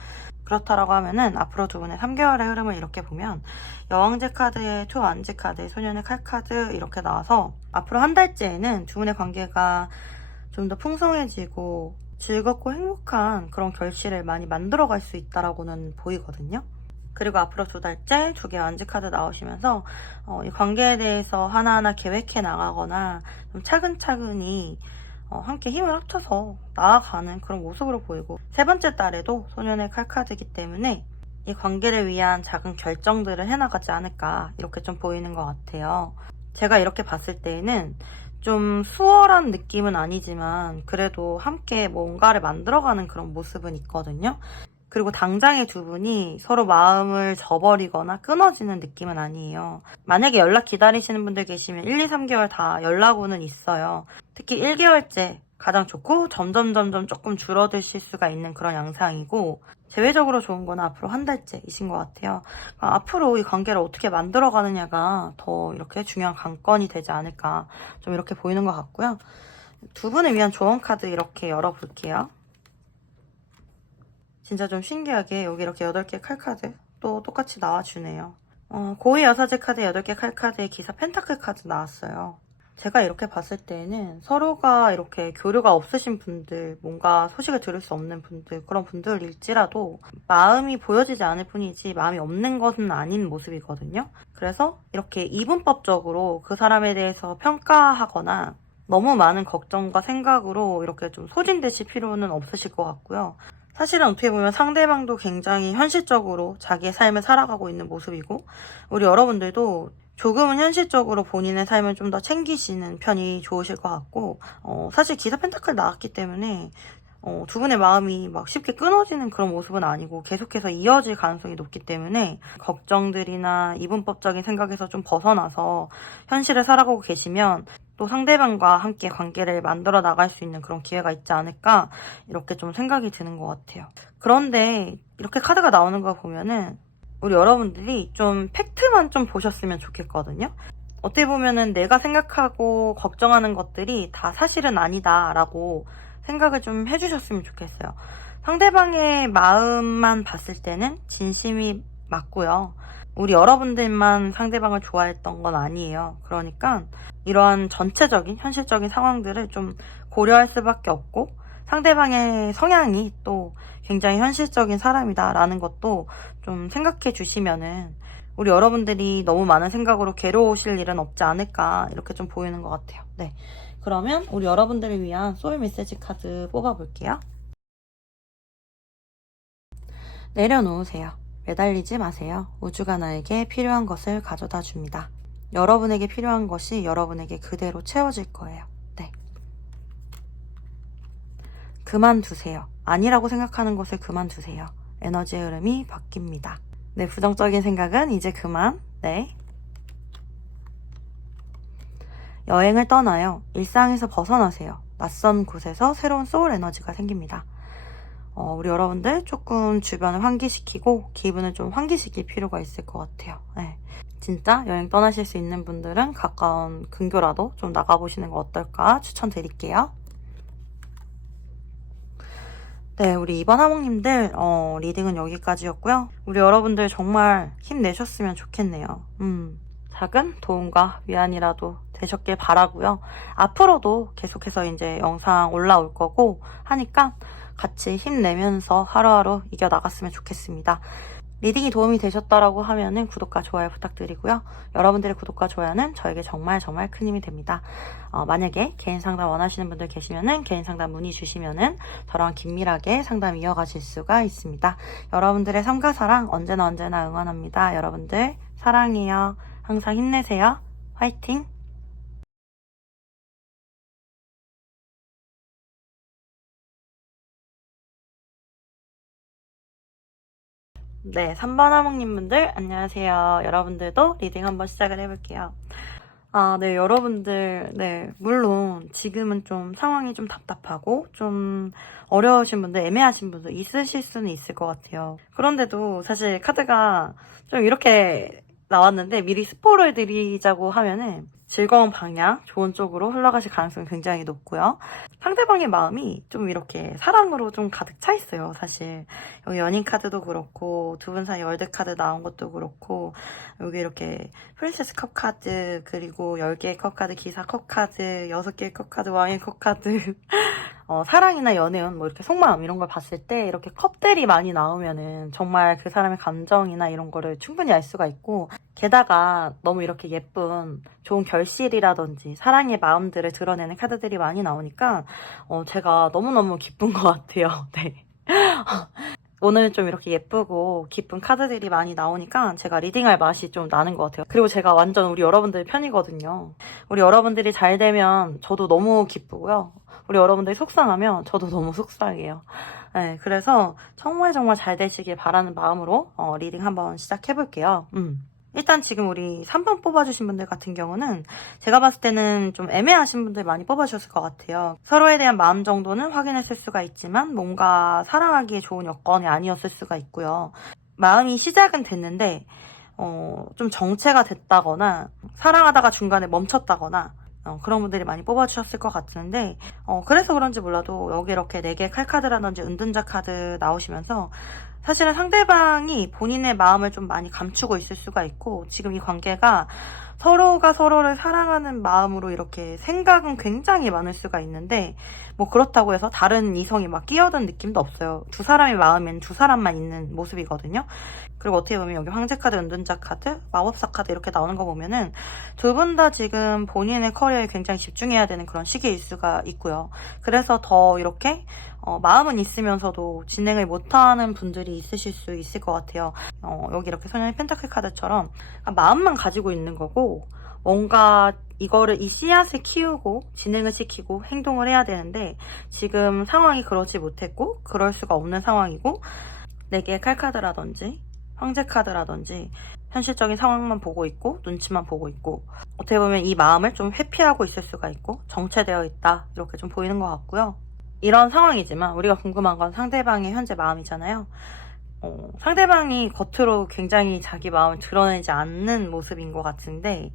그렇다라고 하면은 앞으로 두 분의 3개월의 흐름을 이렇게 보면 여왕제 카드에 투완제 카드에 소년의 칼 카드 이렇게 나와서 앞으로 한 달째에는 두 분의 관계가 좀 더 풍성해지고 즐겁고 행복한 그런 결실을 많이 만들어갈 수 있다라고는 보이거든요. 그리고 앞으로 두 달째 2개 완지 카드 나오시면서 이 관계에 대해서 하나하나 계획해 나가거나 좀 차근차근히 함께 힘을 합쳐서 나아가는 그런 모습으로 보이고 세 번째 달에도 소년의 칼 카드이기 때문에 이 관계를 위한 작은 결정들을 해나가지 않을까 이렇게 좀 보이는 것 같아요. 제가 이렇게 봤을 때에는 좀 수월한 느낌은 아니지만 그래도 함께 뭔가를 만들어가는 그런 모습은 있거든요. 그리고 당장의 두 분이 서로 마음을 저버리거나 끊어지는 느낌은 아니에요. 만약에 연락 기다리시는 분들 계시면 1, 2, 3개월 다 연락 오는 있어요. 특히 1개월째 가장 좋고 점점 조금 줄어드실 수가 있는 그런 양상이고 제외적으로 좋은 건 앞으로 한 달째이신 것 같아요. 그러니까 앞으로 이 관계를 어떻게 만들어가느냐가 더 이렇게 중요한 관건이 되지 않을까 좀 이렇게 보이는 것 같고요. 두 분을 위한 조언 카드 이렇게 열어볼게요. 진짜 좀 신기하게 여기 이렇게 8개 칼카드 또 똑같이 나와주네요. 고위 여사제 카드 8개 칼카드에 기사 펜타클 카드 나왔어요. 제가 이렇게 봤을 때는 서로가 이렇게 교류가 없으신 분들, 뭔가 소식을 들을 수 없는 분들, 그런 분들일지라도 마음이 보여지지 않을 뿐이지 마음이 없는 것은 아닌 모습이거든요. 그래서 이렇게 이분법적으로 그 사람에 대해서 평가하거나 너무 많은 걱정과 생각으로 이렇게 좀 소진되실 필요는 없으실 것 같고요. 사실은 어떻게 보면 상대방도 굉장히 현실적으로 자기의 삶을 살아가고 있는 모습이고 우리 여러분들도 조금은 현실적으로 본인의 삶을 좀 더 챙기시는 편이 좋으실 것 같고 사실 기사 펜타클 나왔기 때문에 두 분의 마음이 막 쉽게 끊어지는 그런 모습은 아니고 계속해서 이어질 가능성이 높기 때문에 걱정들이나 이분법적인 생각에서 좀 벗어나서 현실을 살아가고 계시면 또 상대방과 함께 관계를 만들어 나갈 수 있는 그런 기회가 있지 않을까 이렇게 좀 생각이 드는 것 같아요. 그런데 이렇게 카드가 나오는 거 보면은 우리 여러분들이 좀 팩트만 좀 보셨으면 좋겠거든요. 어떻게 보면은 내가 생각하고 걱정하는 것들이 다 사실은 아니다라고 생각을 좀 해주셨으면 좋겠어요. 상대방의 마음만 봤을 때는 진심이 맞고요. 우리 여러분들만 상대방을 좋아했던 건 아니에요. 그러니까 이러한 전체적인 현실적인 상황들을 좀 고려할 수밖에 없고 상대방의 성향이 또 굉장히 현실적인 사람이다라는 것도 좀 생각해 주시면은 우리 여러분들이 너무 많은 생각으로 괴로우실 일은 없지 않을까 이렇게 좀 보이는 것 같아요. 네, 그러면 우리 여러분들을 위한 소울 메시지 카드 뽑아볼게요. 내려놓으세요. 매달리지 마세요. 우주가 나에게 필요한 것을 가져다 줍니다. 여러분에게 필요한 것이 여러분에게 그대로 채워질 거예요. 네. 그만두세요. 아니라고 생각하는 것을 그만두세요. 에너지의 흐름이 바뀝니다. 네, 부정적인 생각은 이제 그만. 네. 여행을 떠나요. 일상에서 벗어나세요. 낯선 곳에서 새로운 소울 에너지가 생깁니다. 우리 여러분들 조금 주변을 환기시키고 기분을 좀 환기시킬 필요가 있을 것 같아요. 네. 진짜 여행 떠나실 수 있는 분들은 가까운 근교라도 좀 나가보시는 거 어떨까 추천드릴게요. 네, 우리 이번 하모님들 리딩은 여기까지였고요. 우리 여러분들 정말 힘내셨으면 좋겠네요. 작은 도움과 위안이라도 되셨길 바라고요. 앞으로도 계속해서 이제 영상 올라올 거고 하니까 같이 힘내면서 하루하루 이겨나갔으면 좋겠습니다. 리딩이 도움이 되셨다라고 하면은 구독과 좋아요 부탁드리고요. 여러분들의 구독과 좋아요는 저에게 정말 정말 큰 힘이 됩니다. 만약에 개인 상담 원하시는 분들 계시면은 개인 상담 문의 주시면은 저랑 긴밀하게 상담 이어가실 수가 있습니다. 여러분들의 삶과 사랑 언제나 응원합니다. 여러분들 사랑해요. 항상 힘내세요. 화이팅! 네, 3번 하목님분들 안녕하세요. 여러분들도 리딩 한번 시작을 해볼게요. 네, 여러분들, 네, 물론 지금은 좀 상황이 좀 답답하고 좀 어려우신 분들, 애매하신 분들 있으실 수는 있을 것 같아요. 그런데도 사실 카드가 좀 이렇게 나왔는데 미리 스포를 드리자고 하면은 즐거운 방향, 좋은 쪽으로 흘러가실 가능성이 굉장히 높고요. 상대방의 마음이 좀 이렇게 사랑으로 좀 가득 차 있어요, 사실. 여기 연인 카드도 그렇고, 두 분 사이 월드 카드 나온 것도 그렇고, 여기 이렇게 프린세스 컵 카드, 그리고 10개의 컵 카드, 기사 컵 카드, 6개의 컵 카드, 왕의 컵 카드. 사랑이나 연애운 뭐 이렇게 속마음 이런 걸 봤을 때 이렇게 컵들이 많이 나오면은 정말 그 사람의 감정이나 이런 거를 충분히 알 수가 있고, 게다가 너무 이렇게 예쁜 좋은 결실이라든지 사랑의 마음들을 드러내는 카드들이 많이 나오니까 제가 너무너무 기쁜 것 같아요. 네. 오늘 좀 이렇게 예쁘고 기쁜 카드들이 많이 나오니까 제가 리딩할 맛이 좀 나는 것 같아요. 그리고 제가 완전 우리 여러분들 편이거든요. 우리 여러분들이 잘 되면 저도 너무 기쁘고요. 우리 여러분들이 속상하면 저도 너무 속상해요. 네, 그래서 정말 정말 잘 되시길 바라는 마음으로 리딩 한번 시작해볼게요. 일단 지금 우리 3번 뽑아주신 분들 같은 경우는 제가 봤을 때는 좀 애매하신 분들 많이 뽑아주셨을 것 같아요. 서로에 대한 마음 정도는 확인했을 수가 있지만 뭔가 사랑하기에 좋은 여건이 아니었을 수가 있고요. 마음이 시작은 됐는데 좀 정체가 됐다거나 사랑하다가 중간에 멈췄다거나 그런 분들이 많이 뽑아주셨을 것 같은데 그래서 그런지 몰라도 여기 이렇게 4개 칼카드라든지 은둔자 카드 나오시면서 사실은 상대방이 본인의 마음을 좀 많이 감추고 있을 수가 있고 지금 이 관계가 서로가 서로를 사랑하는 마음으로 이렇게 생각은 굉장히 많을 수가 있는데 뭐 그렇다고 해서 다른 이성이 막 끼어든 느낌도 없어요. 두 사람의 마음엔 두 사람만 있는 모습이거든요. 그리고 어떻게 보면 여기 황제 카드, 은둔자 카드, 마법사 카드 이렇게 나오는 거 보면은 두 분 다 지금 본인의 커리어에 굉장히 집중해야 되는 그런 시기일 수가 있고요. 그래서 더 이렇게 마음은 있으면서도 진행을 못하는 분들이 있으실 수 있을 것 같아요. 여기 이렇게 소년의 펜타클 카드처럼 마음만 가지고 있는 거고 뭔가 이거를 이 씨앗을 키우고 진행을 시키고 행동을 해야 되는데 지금 상황이 그러지 못했고 그럴 수가 없는 상황이고 내게 칼카드라든지 황제 카드라든지 현실적인 상황만 보고 있고 눈치만 보고 있고 어떻게 보면 이 마음을 좀 회피하고 있을 수가 있고 정체되어 있다 이렇게 좀 보이는 것 같고요. 이런 상황이지만 우리가 궁금한 건 상대방의 현재 마음이잖아요. 상대방이 겉으로 굉장히 자기 마음을 드러내지 않는 모습인 것 같은데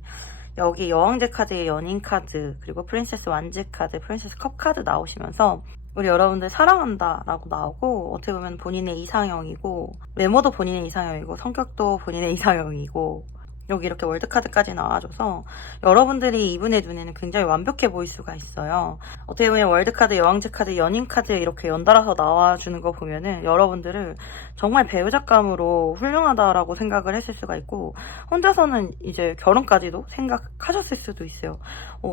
여기 여왕제 카드의 연인 카드 그리고 프린세스 완지 카드, 프린세스 컵 카드 나오시면서 우리 여러분들 사랑한다 라고 나오고 어떻게 보면 본인의 이상형이고 외모도 본인의 이상형이고 성격도 본인의 이상형이고 여기 이렇게 월드카드까지 나와줘서 여러분들이 이분의 눈에는 굉장히 완벽해 보일 수가 있어요. 어떻게 보면 월드카드, 여왕제카드, 연인카드 이렇게 연달아서 나와주는 거 보면은 여러분들을 정말 배우자감으로 훌륭하다라고 생각을 했을 수가 있고 혼자서는 이제 결혼까지도 생각하셨을 수도 있어요.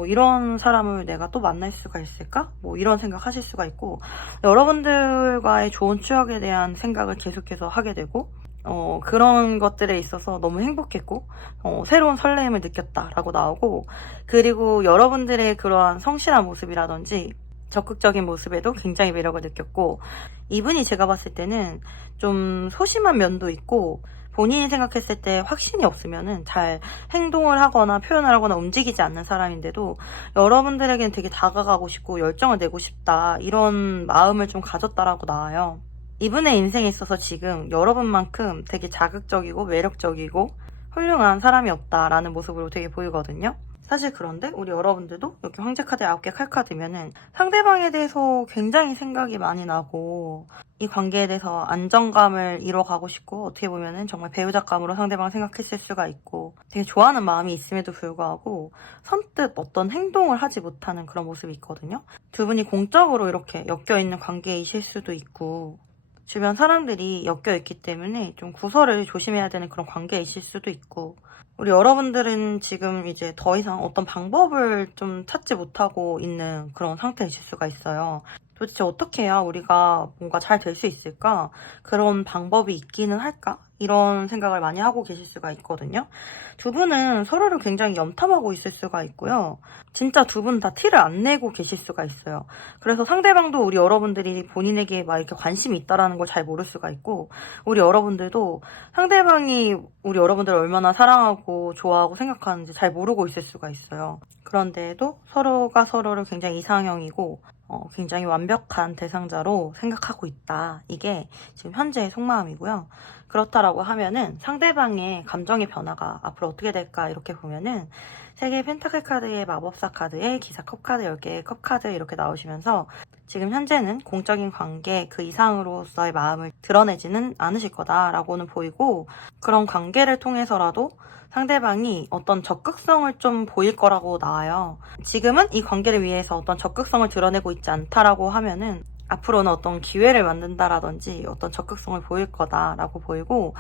이런 사람을 내가 또 만날 수가 있을까? 뭐 이런 생각하실 수가 있고 여러분들과의 좋은 추억에 대한 생각을 계속해서 하게 되고 그런 것들에 있어서 너무 행복했고 새로운 설렘을 느꼈다라고 나오고 그리고 여러분들의 그러한 성실한 모습이라든지 적극적인 모습에도 굉장히 매력을 느꼈고 이분이 제가 봤을 때는 좀 소심한 면도 있고 본인이 생각했을 때 확신이 없으면은 잘 행동을 하거나 표현을 하거나 움직이지 않는 사람인데도 여러분들에게는 되게 다가가고 싶고 열정을 내고 싶다 이런 마음을 좀 가졌다라고 나와요. 이분의 인생에 있어서 지금 여러분만큼 되게 자극적이고 매력적이고 훌륭한 사람이 없다라는 모습으로 되게 보이거든요. 사실 그런데 우리 여러분들도 여기 황제 카드 9개 칼카드면은 상대방에 대해서 굉장히 생각이 많이 나고 이 관계에 대해서 안정감을 이뤄가고 싶고 어떻게 보면은 정말 배우자감으로 상대방을 생각했을 수가 있고 되게 좋아하는 마음이 있음에도 불구하고 선뜻 어떤 행동을 하지 못하는 그런 모습이 있거든요. 두 분이 공적으로 이렇게 엮여있는 관계이실 수도 있고 주변 사람들이 엮여있기 때문에 좀 구설을 조심해야 되는 그런 관계이실 수도 있고 우리 여러분들은 지금 이제 더 이상 어떤 방법을 좀 찾지 못하고 있는 그런 상태이실 수가 있어요. 도대체 어떻게 해야 우리가 뭔가 잘 될 수 있을까? 그런 방법이 있기는 할까? 이런 생각을 많이 하고 계실 수가 있거든요. 두 분은 서로를 굉장히 염탐하고 있을 수가 있고요. 진짜 두 분 다 티를 안 내고 계실 수가 있어요. 그래서 상대방도 우리 여러분들이 본인에게 막 이렇게 관심이 있다라는 걸 잘 모를 수가 있고 우리 여러분들도 상대방이 우리 여러분들을 얼마나 사랑하고 좋아하고 생각하는지 잘 모르고 있을 수가 있어요. 그런데도 서로가 서로를 굉장히 이상형이고 굉장히 완벽한 대상자로 생각하고 있다. 이게 지금 현재의 속마음이고요. 그렇다라고 하면은 상대방의 감정의 변화가 앞으로 어떻게 될까 이렇게 보면은 3개의 펜타클 카드의 마법사 카드에 기사 컵 카드 10개의 컵 카드 이렇게 나오시면서 지금 현재는 공적인 관계 그 이상으로서의 마음을 드러내지는 않으실 거다라고는 보이고 그런 관계를 통해서라도 상대방이 어떤 적극성을 좀 보일 거라고 나와요. 지금은 이 관계를 위해서 어떤 적극성을 드러내고 있지 않다라고 하면은 앞으로는 어떤 기회를 만든다라든지 어떤 적극성을 보일 거다라고 보이고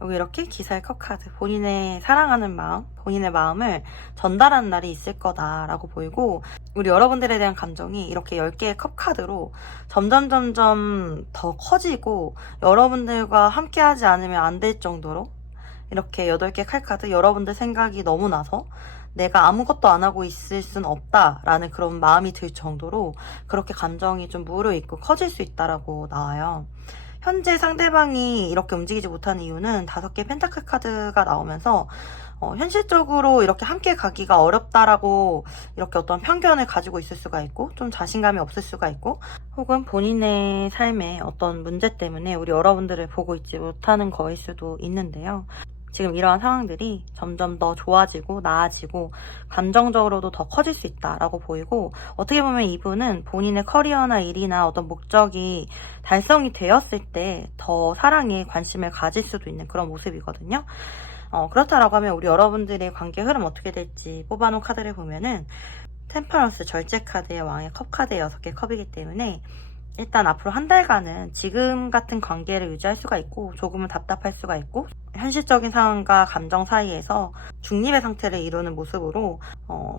여기 이렇게 기사의 컵 카드 본인의 사랑하는 마음, 본인의 마음을 전달하는 날이 있을 거다라고 보이고 우리 여러분들에 대한 감정이 이렇게 10개의 컵 카드로 점점 더 커지고 여러분들과 함께 하지 않으면 안 될 정도로 이렇게 8개 칼카드 여러분들 생각이 너무 나서 내가 아무것도 안 하고 있을 순 없다라는 그런 마음이 들 정도로 그렇게 감정이 좀 무르익고 커질 수 있다라고 나와요. 현재 상대방이 이렇게 움직이지 못하는 이유는 5개 펜타클 카드가 나오면서 현실적으로 이렇게 함께 가기가 어렵다라고 이렇게 어떤 편견을 가지고 있을 수가 있고 좀 자신감이 없을 수가 있고 혹은 본인의 삶에 어떤 문제 때문에 우리 여러분들을 보고 있지 못하는 거일 수도 있는데요. 지금 이러한 상황들이 점점 더 좋아지고 나아지고 감정적으로도 더 커질 수 있다라고 보이고 어떻게 보면 이분은 본인의 커리어나 일이나 어떤 목적이 달성이 되었을 때 더 사랑에 관심을 가질 수도 있는 그런 모습이거든요. 그렇다라고 하면 우리 여러분들의 관계 흐름 어떻게 될지 뽑아놓은 카드를 보면은 템퍼런스 절제 카드의 왕의 컵 카드의 6개 컵이기 때문에 일단 앞으로 한 달간은 지금 같은 관계를 유지할 수가 있고 조금은 답답할 수가 있고 현실적인 상황과 감정 사이에서 중립의 상태를 이루는 모습으로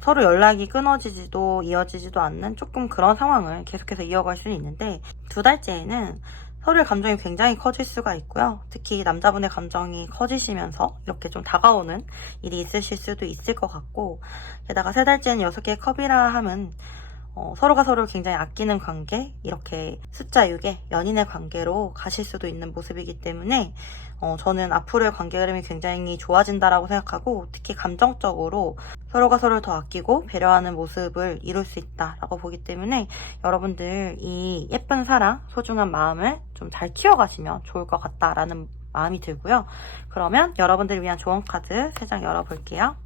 서로 연락이 끊어지지도 이어지지도 않는 조금 그런 상황을 계속해서 이어갈 수는 있는데 2달째에는 서로의 감정이 굉장히 커질 수가 있고요. 특히 남자분의 감정이 커지시면서 이렇게 좀 다가오는 일이 있으실 수도 있을 것 같고, 게다가 3달째는 6개의 컵이라 함은 서로가 서로를 굉장히 아끼는 관계, 이렇게 숫자 6의 연인의 관계로 가실 수도 있는 모습이기 때문에 저는 앞으로의 관계 흐름이 굉장히 좋아진다라고 생각하고, 특히 감정적으로 서로가 서로를 더 아끼고 배려하는 모습을 이룰 수 있다라고 보기 때문에 여러분들 이 예쁜 사랑, 소중한 마음을 좀 잘 키워가시면 좋을 것 같다라는 마음이 들고요. 그러면 여러분들을 위한 조언 카드 3장 열어볼게요.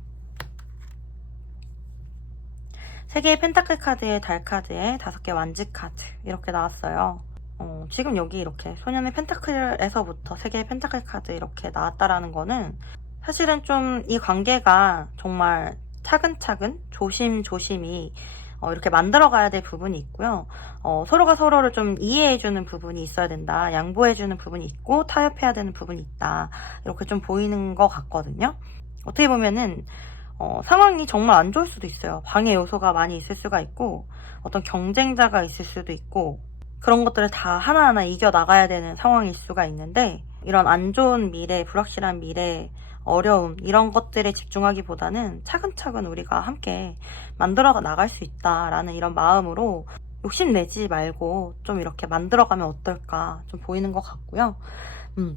3개의 펜타클 카드에 달 카드에 5개 완지 카드 이렇게 나왔어요. 지금 여기 이렇게 소년의 펜타클에서부터 3개의 펜타클 카드 이렇게 나왔다라는 거는 사실은 좀 이 관계가 정말 차근차근 조심조심히 이렇게 만들어가야 될 부분이 있고요. 서로가 서로를 좀 이해해주는 부분이 있어야 된다. 양보해주는 부분이 있고 타협해야 되는 부분이 있다. 이렇게 좀 보이는 것 같거든요. 어떻게 보면은 상황이 정말 안 좋을 수도 있어요. 방해 요소가 많이 있을 수가 있고 어떤 경쟁자가 있을 수도 있고 그런 것들을 다 하나하나 이겨나가야 되는 상황일 수가 있는데, 이런 안 좋은 미래, 불확실한 미래, 어려움 이런 것들에 집중하기보다는 차근차근 우리가 함께 만들어 나갈 수 있다라는 이런 마음으로 욕심내지 말고 좀 이렇게 만들어가면 어떨까 좀 보이는 것 같고요.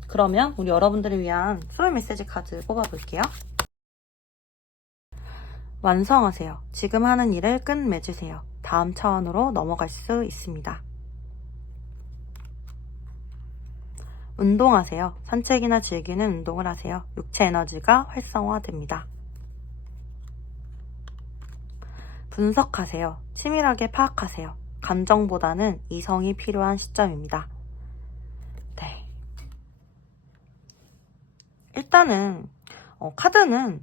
그러면 우리 여러분들을 위한 소울 메시지 카드 뽑아볼게요. 완성하세요. 지금 하는 일을 끝맺으세요. 다음 차원으로 넘어갈 수 있습니다. 운동하세요. 산책이나 즐기는 운동을 하세요. 육체 에너지가 활성화됩니다. 분석하세요. 치밀하게 파악하세요. 감정보다는 이성이 필요한 시점입니다. 네. 일단은 카드는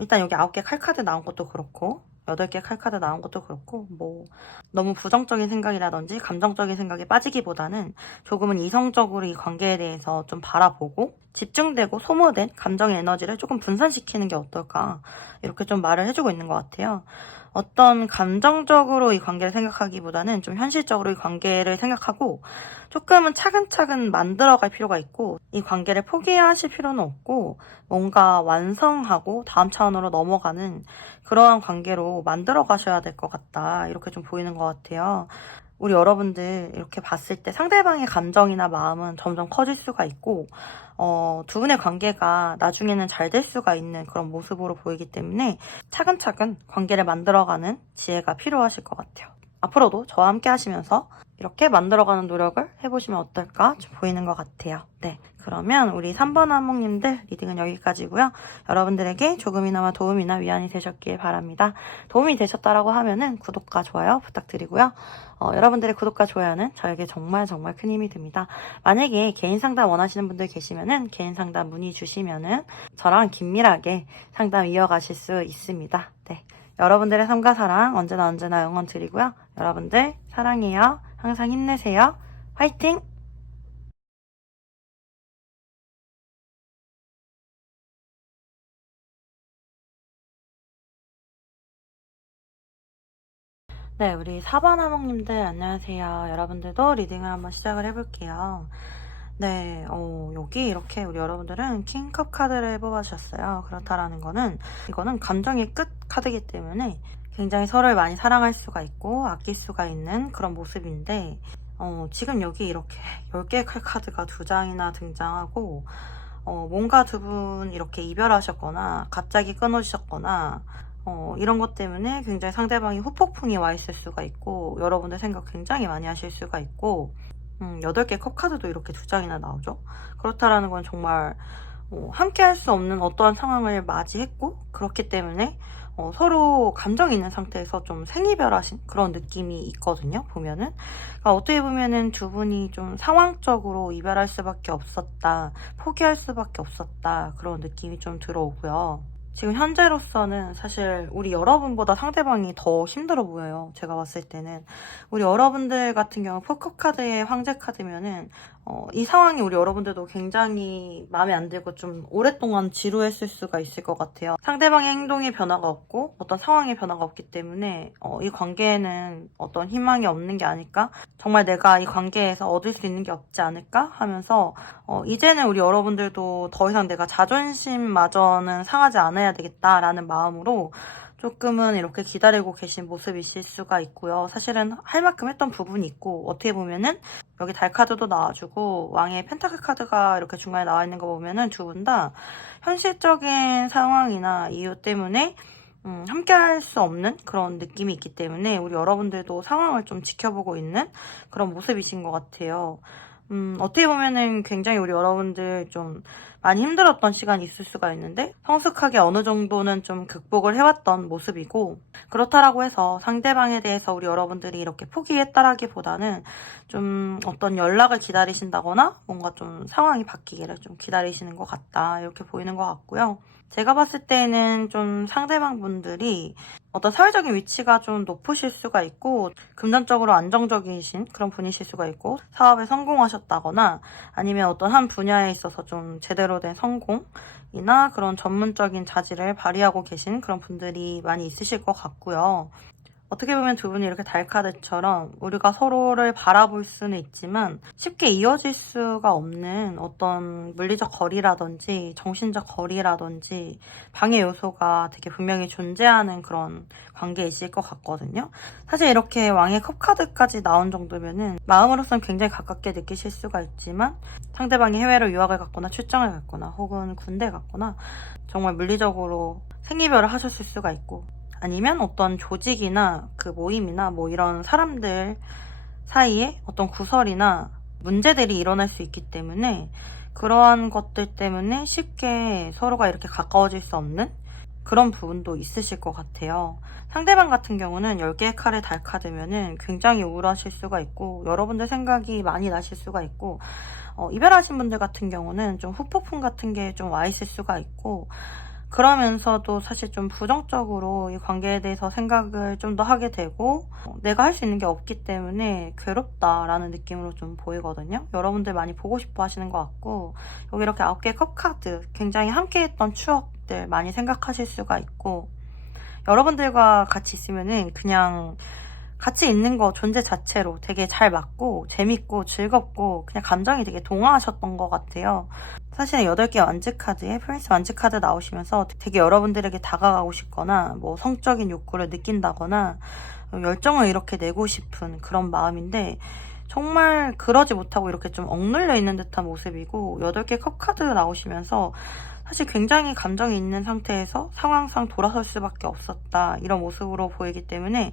일단 여기 9개 칼카드 나온 것도 그렇고 8개 칼카드 나온 것도 그렇고 뭐 너무 부정적인 생각이라든지 감정적인 생각에 빠지기보다는 조금은 이성적으로 이 관계에 대해서 좀 바라보고 집중되고 소모된 감정의 에너지를 조금 분산시키는 게 어떨까, 이렇게 좀 말을 해주고 있는 것 같아요. 어떤 감정적으로 이 관계를 생각하기보다는 좀 현실적으로 이 관계를 생각하고 조금은 차근차근 만들어갈 필요가 있고, 이 관계를 포기하실 필요는 없고 뭔가 완성하고 다음 차원으로 넘어가는 그러한 관계로 만들어 가셔야 될 것 같다, 이렇게 좀 보이는 것 같아요. 우리 여러분들 이렇게 봤을 때 상대방의 감정이나 마음은 점점 커질 수가 있고 두 분의 관계가 나중에는 잘 될 수가 있는 그런 모습으로 보이기 때문에 차근차근 관계를 만들어가는 지혜가 필요하실 것 같아요. 앞으로도 저와 함께 하시면서 이렇게 만들어가는 노력을 해보시면 어떨까 좀 보이는 것 같아요. 네, 그러면 우리 3번 한목님들 리딩은 여기까지고요. 여러분들에게 조금이나마 도움이나 위안이 되셨길 바랍니다. 도움이 되셨다라고 하면은 구독과 좋아요 부탁드리고요. 여러분들의 구독과 좋아요는 저에게 정말 정말 큰 힘이 됩니다. 만약에 개인 상담 원하시는 분들 계시면은 개인 상담 문의 주시면은 저랑 긴밀하게 상담 이어가실 수 있습니다. 네, 여러분들의 삶과 사랑 언제나 응원 드리고요. 여러분들 사랑해요. 항상 힘내세요. 화이팅! 네, 우리 4번 하목님들 안녕하세요. 여러분들도 리딩을 한번 시작을 해볼게요. 네, 여기 이렇게 우리 여러분들은 킹컵 카드를 뽑아주셨어요. 그렇다라는 거는 이거는 감정의 끝 카드이기 때문에 굉장히 서로를 많이 사랑할 수가 있고 아낄 수가 있는 그런 모습인데, 지금 여기 이렇게 10개의 카드가 2장이나 등장하고 뭔가 두 분 이렇게 이별하셨거나 갑자기 끊어지셨거나 이런 것 때문에 굉장히 상대방이 후폭풍이 와 있을 수가 있고 여러분들 생각 굉장히 많이 하실 수가 있고 8개 컵 카드도 이렇게 2장이나 나오죠. 그렇다라는 건 정말 함께 할 수 없는 어떠한 상황을 맞이했고, 그렇기 때문에 서로 감정이 있는 상태에서 좀 생이별하신 그런 느낌이 있거든요, 보면은. 그러니까 어떻게 보면은 두 분이 좀 상황적으로 이별할 수밖에 없었다, 포기할 수밖에 없었다, 그런 느낌이 좀 들어오고요. 지금 현재로서는 사실 우리 여러분보다 상대방이 더 힘들어 보여요. 제가 봤을 때는. 우리 여러분들 같은 경우 포커카드의 황제 카드면은 이 상황이 우리 여러분들도 굉장히 마음에 안 들고 좀 오랫동안 지루했을 수가 있을 것 같아요. 상대방의 행동에 변화가 없고 어떤 상황에 변화가 없기 때문에 이 관계에는 어떤 희망이 없는 게 아닐까? 정말 내가 이 관계에서 얻을 수 있는 게 없지 않을까? 하면서 이제는 우리 여러분들도 더 이상 내가 자존심마저는 상하지 않아야 되겠다라는 마음으로 조금은 이렇게 기다리고 계신 모습이실 수가 있고요. 사실은 할 만큼 했던 부분이 있고, 어떻게 보면은 여기 달 카드도 나와주고 왕의 펜타클 카드가 이렇게 중간에 나와 있는 거 보면은 두 분 다 현실적인 상황이나 이유 때문에 함께 할 수 없는 그런 느낌이 있기 때문에 우리 여러분들도 상황을 좀 지켜보고 있는 그런 모습이신 것 같아요. 어떻게 보면은 굉장히 우리 여러분들 좀 많이 힘들었던 시간이 있을 수가 있는데 성숙하게 어느 정도는 좀 극복을 해왔던 모습이고, 그렇다라고 해서 상대방에 대해서 우리 여러분들이 이렇게 포기했다라기보다는 좀 어떤 연락을 기다리신다거나 뭔가 좀 상황이 바뀌기를 좀 기다리시는 것 같다, 이렇게 보이는 것 같고요. 제가 봤을 때는 좀 상대방 분들이 어떤 사회적인 위치가 좀 높으실 수가 있고 금전적으로 안정적이신 그런 분이실 수가 있고, 사업에 성공하셨다거나 아니면 어떤 한 분야에 있어서 좀 제대로 된 성공이나 그런 전문적인 자질을 발휘하고 계신 그런 분들이 많이 있으실 것 같고요. 어떻게 보면 두 분이 이렇게 달카드처럼 우리가 서로를 바라볼 수는 있지만 쉽게 이어질 수가 없는 어떤 물리적 거리라든지 정신적 거리라든지 방해 요소가 되게 분명히 존재하는 그런 관계이실 것 같거든요. 사실 이렇게 왕의 컵 카드까지 나온 정도면은 마음으로서는 굉장히 가깝게 느끼실 수가 있지만 상대방이 해외로 유학을 갔거나 출장을 갔거나 혹은 군대 갔거나 정말 물리적으로 생이별을 하셨을 수가 있고, 아니면 어떤 조직이나 그 모임이나 뭐 이런 사람들 사이에 어떤 구설이나 문제들이 일어날 수 있기 때문에 그러한 것들 때문에 쉽게 서로가 이렇게 가까워질 수 없는 그런 부분도 있으실 것 같아요. 상대방 같은 경우는 10개의 칼의 달 카드면은 굉장히 우울하실 수가 있고 여러분들 생각이 많이 나실 수가 있고, 이별하신 분들 같은 경우는 좀 후폭풍 같은 게 좀 와 있을 수가 있고, 그러면서도 사실 좀 부정적으로 이 관계에 대해서 생각을 좀 더 하게 되고 내가 할 수 있는 게 없기 때문에 괴롭다라는 느낌으로 좀 보이거든요. 여러분들 많이 보고 싶어 하시는 것 같고, 여기 이렇게 9개의 컵 카드, 굉장히 함께 했던 추억들 많이 생각하실 수가 있고, 여러분들과 같이 있으면은 그냥 같이 있는 거 존재 자체로 되게 잘 맞고 재밌고 즐겁고 그냥 감정이 되게 동화하셨던 것 같아요. 사실은 8개 완즈 카드에 프린스 완즈 카드 나오시면서 되게 여러분들에게 다가가고 싶거나 뭐 성적인 욕구를 느낀다거나 열정을 이렇게 내고 싶은 그런 마음인데 정말 그러지 못하고 이렇게 좀 억눌려 있는 듯한 모습이고, 8개 컵 카드 나오시면서 사실 굉장히 감정이 있는 상태에서 상황상 돌아설 수밖에 없었다, 이런 모습으로 보이기 때문에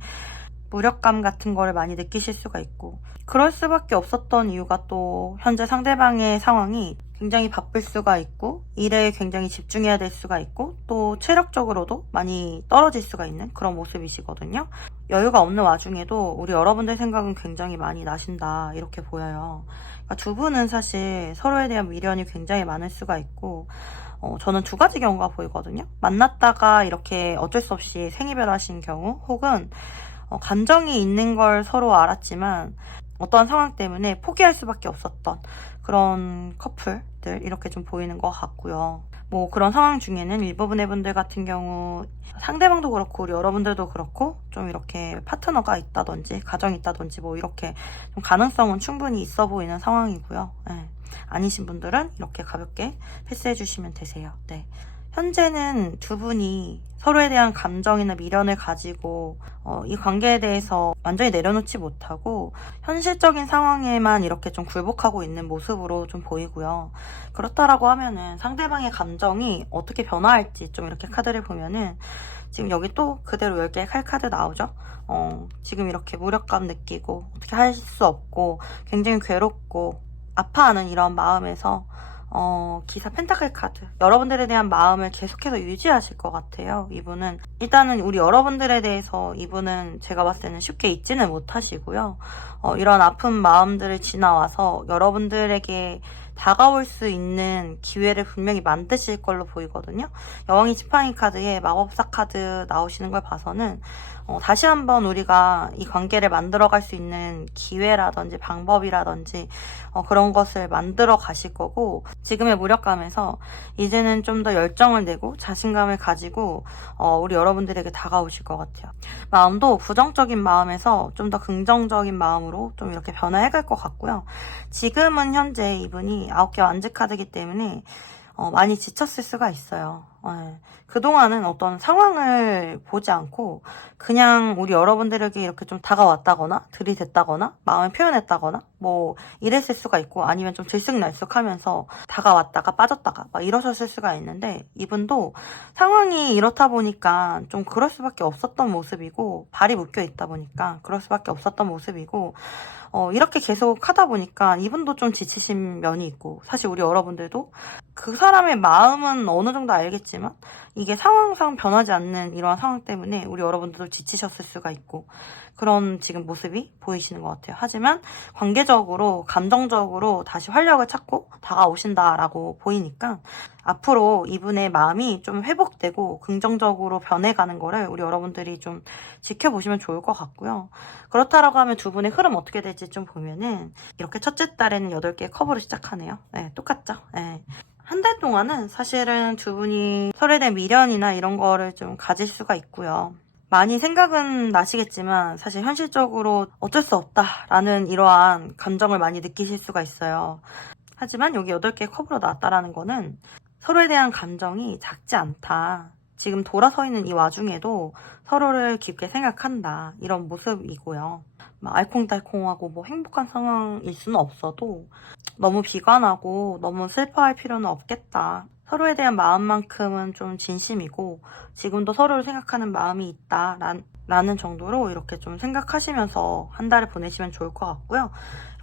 무력감 같은 거를 많이 느끼실 수가 있고, 그럴 수밖에 없었던 이유가 또 현재 상대방의 상황이 굉장히 바쁠 수가 있고 일에 굉장히 집중해야 될 수가 있고 또 체력적으로도 많이 떨어질 수가 있는 그런 모습이시거든요. 여유가 없는 와중에도 우리 여러분들 생각은 굉장히 많이 나신다, 이렇게 보여요. 그러니까 두 분은 사실 서로에 대한 미련이 굉장히 많을 수가 있고, 저는 두 가지 경우가 보이거든요. 만났다가 이렇게 어쩔 수 없이 생이별하신 경우, 혹은 감정이 있는 걸 서로 알았지만 어떠한 상황 때문에 포기할 수밖에 없었던 그런 커플들, 이렇게 좀 보이는 것 같고요. 뭐 그런 상황 중에는 일부분의 분들 같은 경우 상대방도 그렇고 우리 여러분들도 그렇고 좀 이렇게 파트너가 있다든지 가정이 있다든지 뭐 이렇게 좀 가능성은 충분히 있어 보이는 상황이고요. 네. 아니신 분들은 이렇게 가볍게 패스해 주시면 되세요. 네. 현재는 두 분이 서로에 대한 감정이나 미련을 가지고 이 관계에 대해서 완전히 내려놓지 못하고 현실적인 상황에만 이렇게 좀 굴복하고 있는 모습으로 좀 보이고요. 그렇다라고 하면은 상대방의 감정이 어떻게 변화할지 좀 이렇게 카드를 보면은 지금 여기 또 그대로 10개의 칼 카드 나오죠? 지금 이렇게 무력감 느끼고 어떻게 할 수 없고 굉장히 괴롭고 아파하는 이런 마음에서 기사 펜타클 카드, 여러분들에 대한 마음을 계속해서 유지하실 것 같아요. 이분은 일단은 우리 여러분들에 대해서 이분은 제가 봤을 때는 쉽게 잊지는 못하시고요. 이런 아픈 마음들을 지나와서 여러분들에게 다가올 수 있는 기회를 분명히 만드실 걸로 보이거든요. 여왕이 지팡이 카드에 마법사 카드 나오시는 걸 봐서는 다시 한번 우리가 이 관계를 만들어갈 수 있는 기회라든지 방법이라든지 그런 것을 만들어 가실 거고, 지금의 무력감에서 이제는 좀 더 열정을 내고 자신감을 가지고 우리 여러분들에게 다가오실 것 같아요. 마음도 부정적인 마음에서 좀 더 긍정적인 마음으로 좀 이렇게 변화해갈 것 같고요. 지금은 현재 이분이 9개 완즈 카드이기 때문에 많이 지쳤을 수가 있어요. 그동안은 어떤 상황을 보지 않고 그냥 우리 여러분들에게 이렇게 좀 다가왔다거나 들이댔다거나 마음을 표현했다거나 뭐 이랬을 수가 있고, 아니면 좀 들쑥날쑥하면서 다가왔다가 빠졌다가 막 이러셨을 수가 있는데, 이분도 상황이 이렇다 보니까 좀 그럴 수밖에 없었던 모습이고, 발이 묶여 있다 보니까 그럴 수밖에 없었던 모습이고, 이렇게 계속 하다 보니까 이분도 좀 지치신 면이 있고, 사실 우리 여러분들도 그 사람의 마음은 어느 정도 알겠지만 이게 상황상 변하지 않는 이러한 상황 때문에 우리 여러분들도 지치셨을 수가 있고, 그런 지금 모습이 보이시는 것 같아요. 하지만 관계적으로 감정적으로 다시 활력을 찾고 다가오신다라고 보이니까 앞으로 이분의 마음이 좀 회복되고 긍정적으로 변해가는 거를 우리 여러분들이 좀 지켜보시면 좋을 것 같고요. 그렇다라고 하면 두 분의 흐름 어떻게 될지 좀 보면은, 이렇게 첫째 달에는 8개의 커브로 시작하네요. 네, 똑같죠? 네. 한 달 동안은 사실은 두 분이 서로에 대한 미련이나 이런 거를 좀 가질 수가 있고요. 많이 생각은 나시겠지만 사실 현실적으로 어쩔 수 없다라는 이러한 감정을 많이 느끼실 수가 있어요. 하지만 여기 8개의 컵으로 나왔다라는 거는 서로에 대한 감정이 작지 않다, 지금 돌아서 있는 이 와중에도 서로를 깊게 생각한다, 이런 모습이고요. 막 알콩달콩하고 뭐 행복한 상황일 수는 없어도 너무 비관하고 너무 슬퍼할 필요는 없겠다. 서로에 대한 마음만큼은 좀 진심이고 지금도 서로를 생각하는 마음이 있다 라는 정도로 이렇게 좀 생각하시면서 한 달을 보내시면 좋을 것 같고요.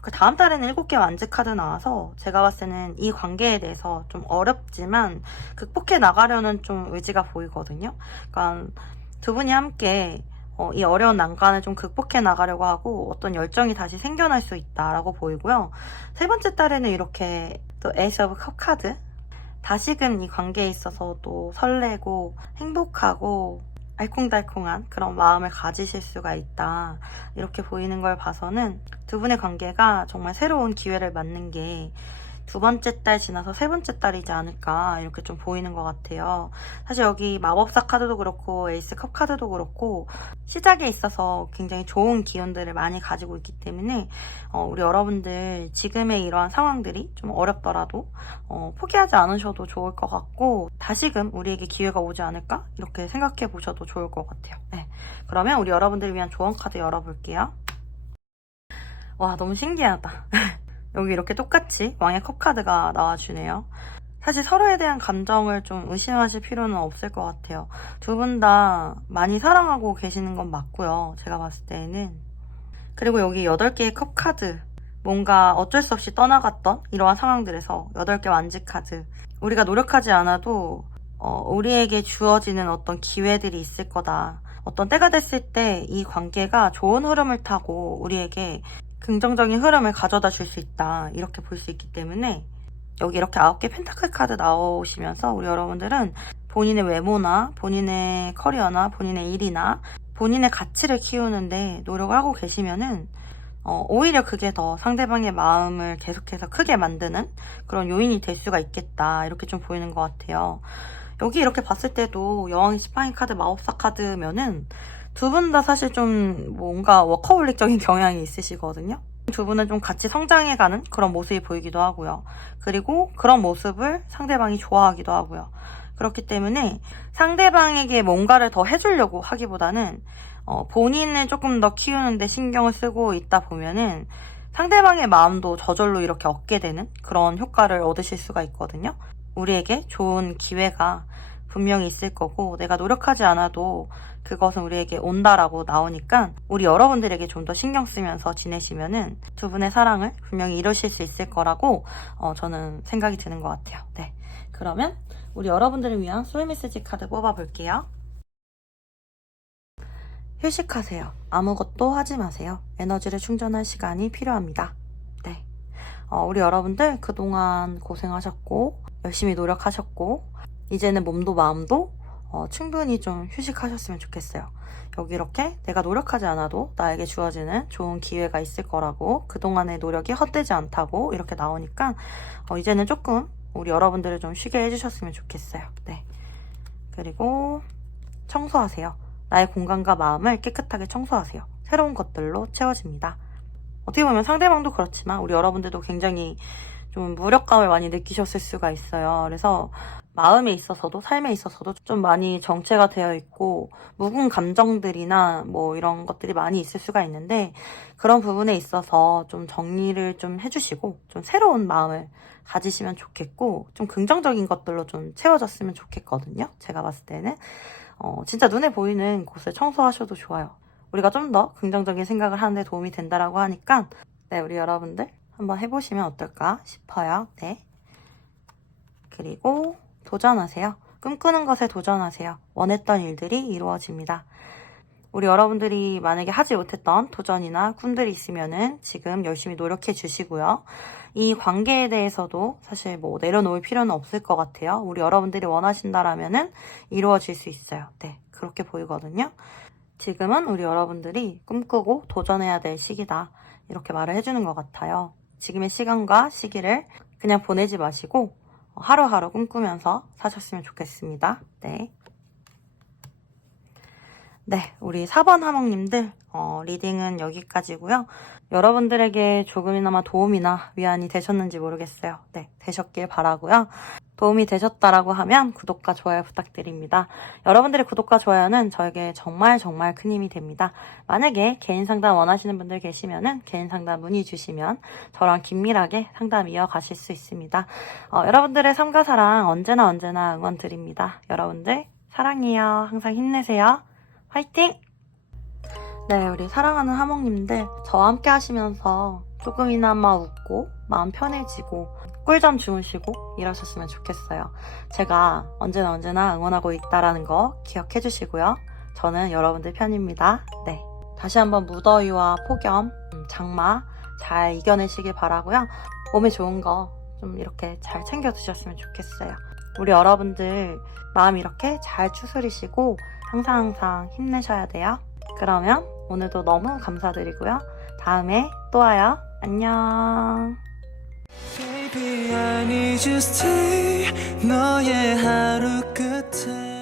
그 다음 달에는 7개 완즈 카드 나와서 제가 봤을 때는 이 관계에 대해서 좀 어렵지만 극복해 나가려는 좀 의지가 보이거든요. 그러니까 두 분이 함께 이 어려운 난관을 좀 극복해 나가려고 하고 어떤 열정이 다시 생겨날 수 있다라고 보이고요. 세 번째 달에는 이렇게 또 에이스 오브 컵 카드, 다시금 이 관계에 있어서도 설레고 행복하고 알콩달콩한 그런 마음을 가지실 수가 있다, 이렇게 보이는 걸 봐서는 두 분의 관계가 정말 새로운 기회를 맞는 게 두 번째 달 지나서 세 번째 달이지 않을까, 이렇게 좀 보이는 것 같아요. 사실 여기 마법사 카드도 그렇고 에이스 컵 카드도 그렇고 시작에 있어서 굉장히 좋은 기운들을 많이 가지고 있기 때문에 우리 여러분들 지금의 이러한 상황들이 좀 어렵더라도 포기하지 않으셔도 좋을 것 같고, 다시금 우리에게 기회가 오지 않을까, 이렇게 생각해 보셔도 좋을 것 같아요. 네. 그러면 우리 여러분들을 위한 조언 카드 열어볼게요. 와, 너무 신기하다. 여기 이렇게 똑같이 왕의 컵 카드가 나와주네요. 사실 서로에 대한 감정을 좀 의심하실 필요는 없을 것 같아요. 두 분 다 많이 사랑하고 계시는 건 맞고요, 제가 봤을 때는. 그리고 여기 8개의 컵 카드, 뭔가 어쩔 수 없이 떠나갔던 이러한 상황들에서 8개 완즈 카드, 우리가 노력하지 않아도 우리에게 주어지는 어떤 기회들이 있을 거다. 어떤 때가 됐을 때 이 관계가 좋은 흐름을 타고 우리에게 긍정적인 흐름을 가져다 줄 수 있다, 이렇게 볼 수 있기 때문에 여기 이렇게 9개 펜타클 카드 나오시면서 우리 여러분들은 본인의 외모나 본인의 커리어나 본인의 일이나 본인의 가치를 키우는데 노력을 하고 계시면은 오히려 그게 더 상대방의 마음을 계속해서 크게 만드는 그런 요인이 될 수가 있겠다, 이렇게 좀 보이는 것 같아요. 여기 이렇게 봤을 때도 여왕의 지팡이 카드, 마법사 카드면은 두 분 다 사실 좀 뭔가 워커홀릭적인 경향이 있으시거든요. 두 분은 좀 같이 성장해가는 그런 모습이 보이기도 하고요. 그리고 그런 모습을 상대방이 좋아하기도 하고요. 그렇기 때문에 상대방에게 뭔가를 더 해주려고 하기보다는 본인을 조금 더 키우는데 신경을 쓰고 있다 보면은 상대방의 마음도 저절로 이렇게 얻게 되는 그런 효과를 얻으실 수가 있거든요. 우리에게 좋은 기회가 분명히 있을 거고 내가 노력하지 않아도 그것은 우리에게 온다라고 나오니까 우리 여러분들에게 좀 더 신경 쓰면서 지내시면은 두 분의 사랑을 분명히 이루실 수 있을 거라고 저는 생각이 드는 것 같아요. 네, 그러면 우리 여러분들을 위한 소울메시지 카드 뽑아볼게요. 휴식하세요. 아무것도 하지 마세요. 에너지를 충전할 시간이 필요합니다. 네. 우리 여러분들 그동안 고생하셨고 열심히 노력하셨고 이제는 몸도 마음도 충분히 좀 휴식하셨으면 좋겠어요. 여기 이렇게 내가 노력하지 않아도 나에게 주어지는 좋은 기회가 있을 거라고, 그동안의 노력이 헛되지 않다고 이렇게 나오니까 이제는 조금 우리 여러분들을 좀 쉬게 해주셨으면 좋겠어요. 네. 그리고 청소하세요. 나의 공간과 마음을 깨끗하게 청소하세요. 새로운 것들로 채워집니다. 어떻게 보면 상대방도 그렇지만 우리 여러분들도 굉장히 좀 무력감을 많이 느끼셨을 수가 있어요. 그래서 마음에 있어서도 삶에 있어서도 좀 많이 정체가 되어 있고 묵은 감정들이나 뭐 이런 것들이 많이 있을 수가 있는데, 그런 부분에 있어서 좀 정리를 좀 해주시고 좀 새로운 마음을 가지시면 좋겠고, 좀 긍정적인 것들로 좀 채워졌으면 좋겠거든요. 제가 봤을 때는 진짜 눈에 보이는 곳을 청소하셔도 좋아요. 우리가 좀 더 긍정적인 생각을 하는데 도움이 된다라고 하니까 네, 우리 여러분들 한번 해보시면 어떨까 싶어요. 네. 그리고 도전하세요. 꿈꾸는 것에 도전하세요. 원했던 일들이 이루어집니다. 우리 여러분들이 만약에 하지 못했던 도전이나 꿈들이 있으면은 지금 열심히 노력해 주시고요. 이 관계에 대해서도 사실 뭐 내려놓을 필요는 없을 것 같아요. 우리 여러분들이 원하신다라면은 이루어질 수 있어요. 네, 그렇게 보이거든요. 지금은 우리 여러분들이 꿈꾸고 도전해야 될 시기다, 이렇게 말을 해주는 것 같아요. 지금의 시간과 시기를 그냥 보내지 마시고 하루하루 꿈꾸면서 사셨으면 좋겠습니다. 네. 네, 우리 4번 하몽님들 리딩은 여기까지고요. 여러분들에게 조금이나마 도움이나 위안이 되셨는지 모르겠어요. 네, 되셨길 바라고요. 도움이 되셨다라고 하면 구독과 좋아요 부탁드립니다. 여러분들의 구독과 좋아요는 저에게 정말 정말 큰 힘이 됩니다. 만약에 개인 상담 원하시는 분들 계시면은 개인 상담 문의 주시면 저랑 긴밀하게 상담 이어가실 수 있습니다. 여러분들의 삶과 사랑 언제나 응원 드립니다. 여러분들 사랑해요. 항상 힘내세요. 화이팅! 네, 우리 사랑하는 하몽님들, 저와 함께 하시면서 조금이나마 웃고 마음 편해지고 꿀잠 주무시고 이러셨으면 좋겠어요. 제가 언제나 응원하고 있다라는 거 기억해 주시고요. 저는 여러분들 편입니다. 네, 다시 한번 무더위와 폭염, 장마 잘 이겨내시길 바라고요. 몸에 좋은 거 좀 이렇게 잘 챙겨 드셨으면 좋겠어요. 우리 여러분들 마음 이렇게 잘 추스리시고 항상 힘내셔야 돼요. 그러면 오늘도 너무 감사드리고요. 다음에 또 와요. 안녕. Baby, I need you stay 너의 하루 끝에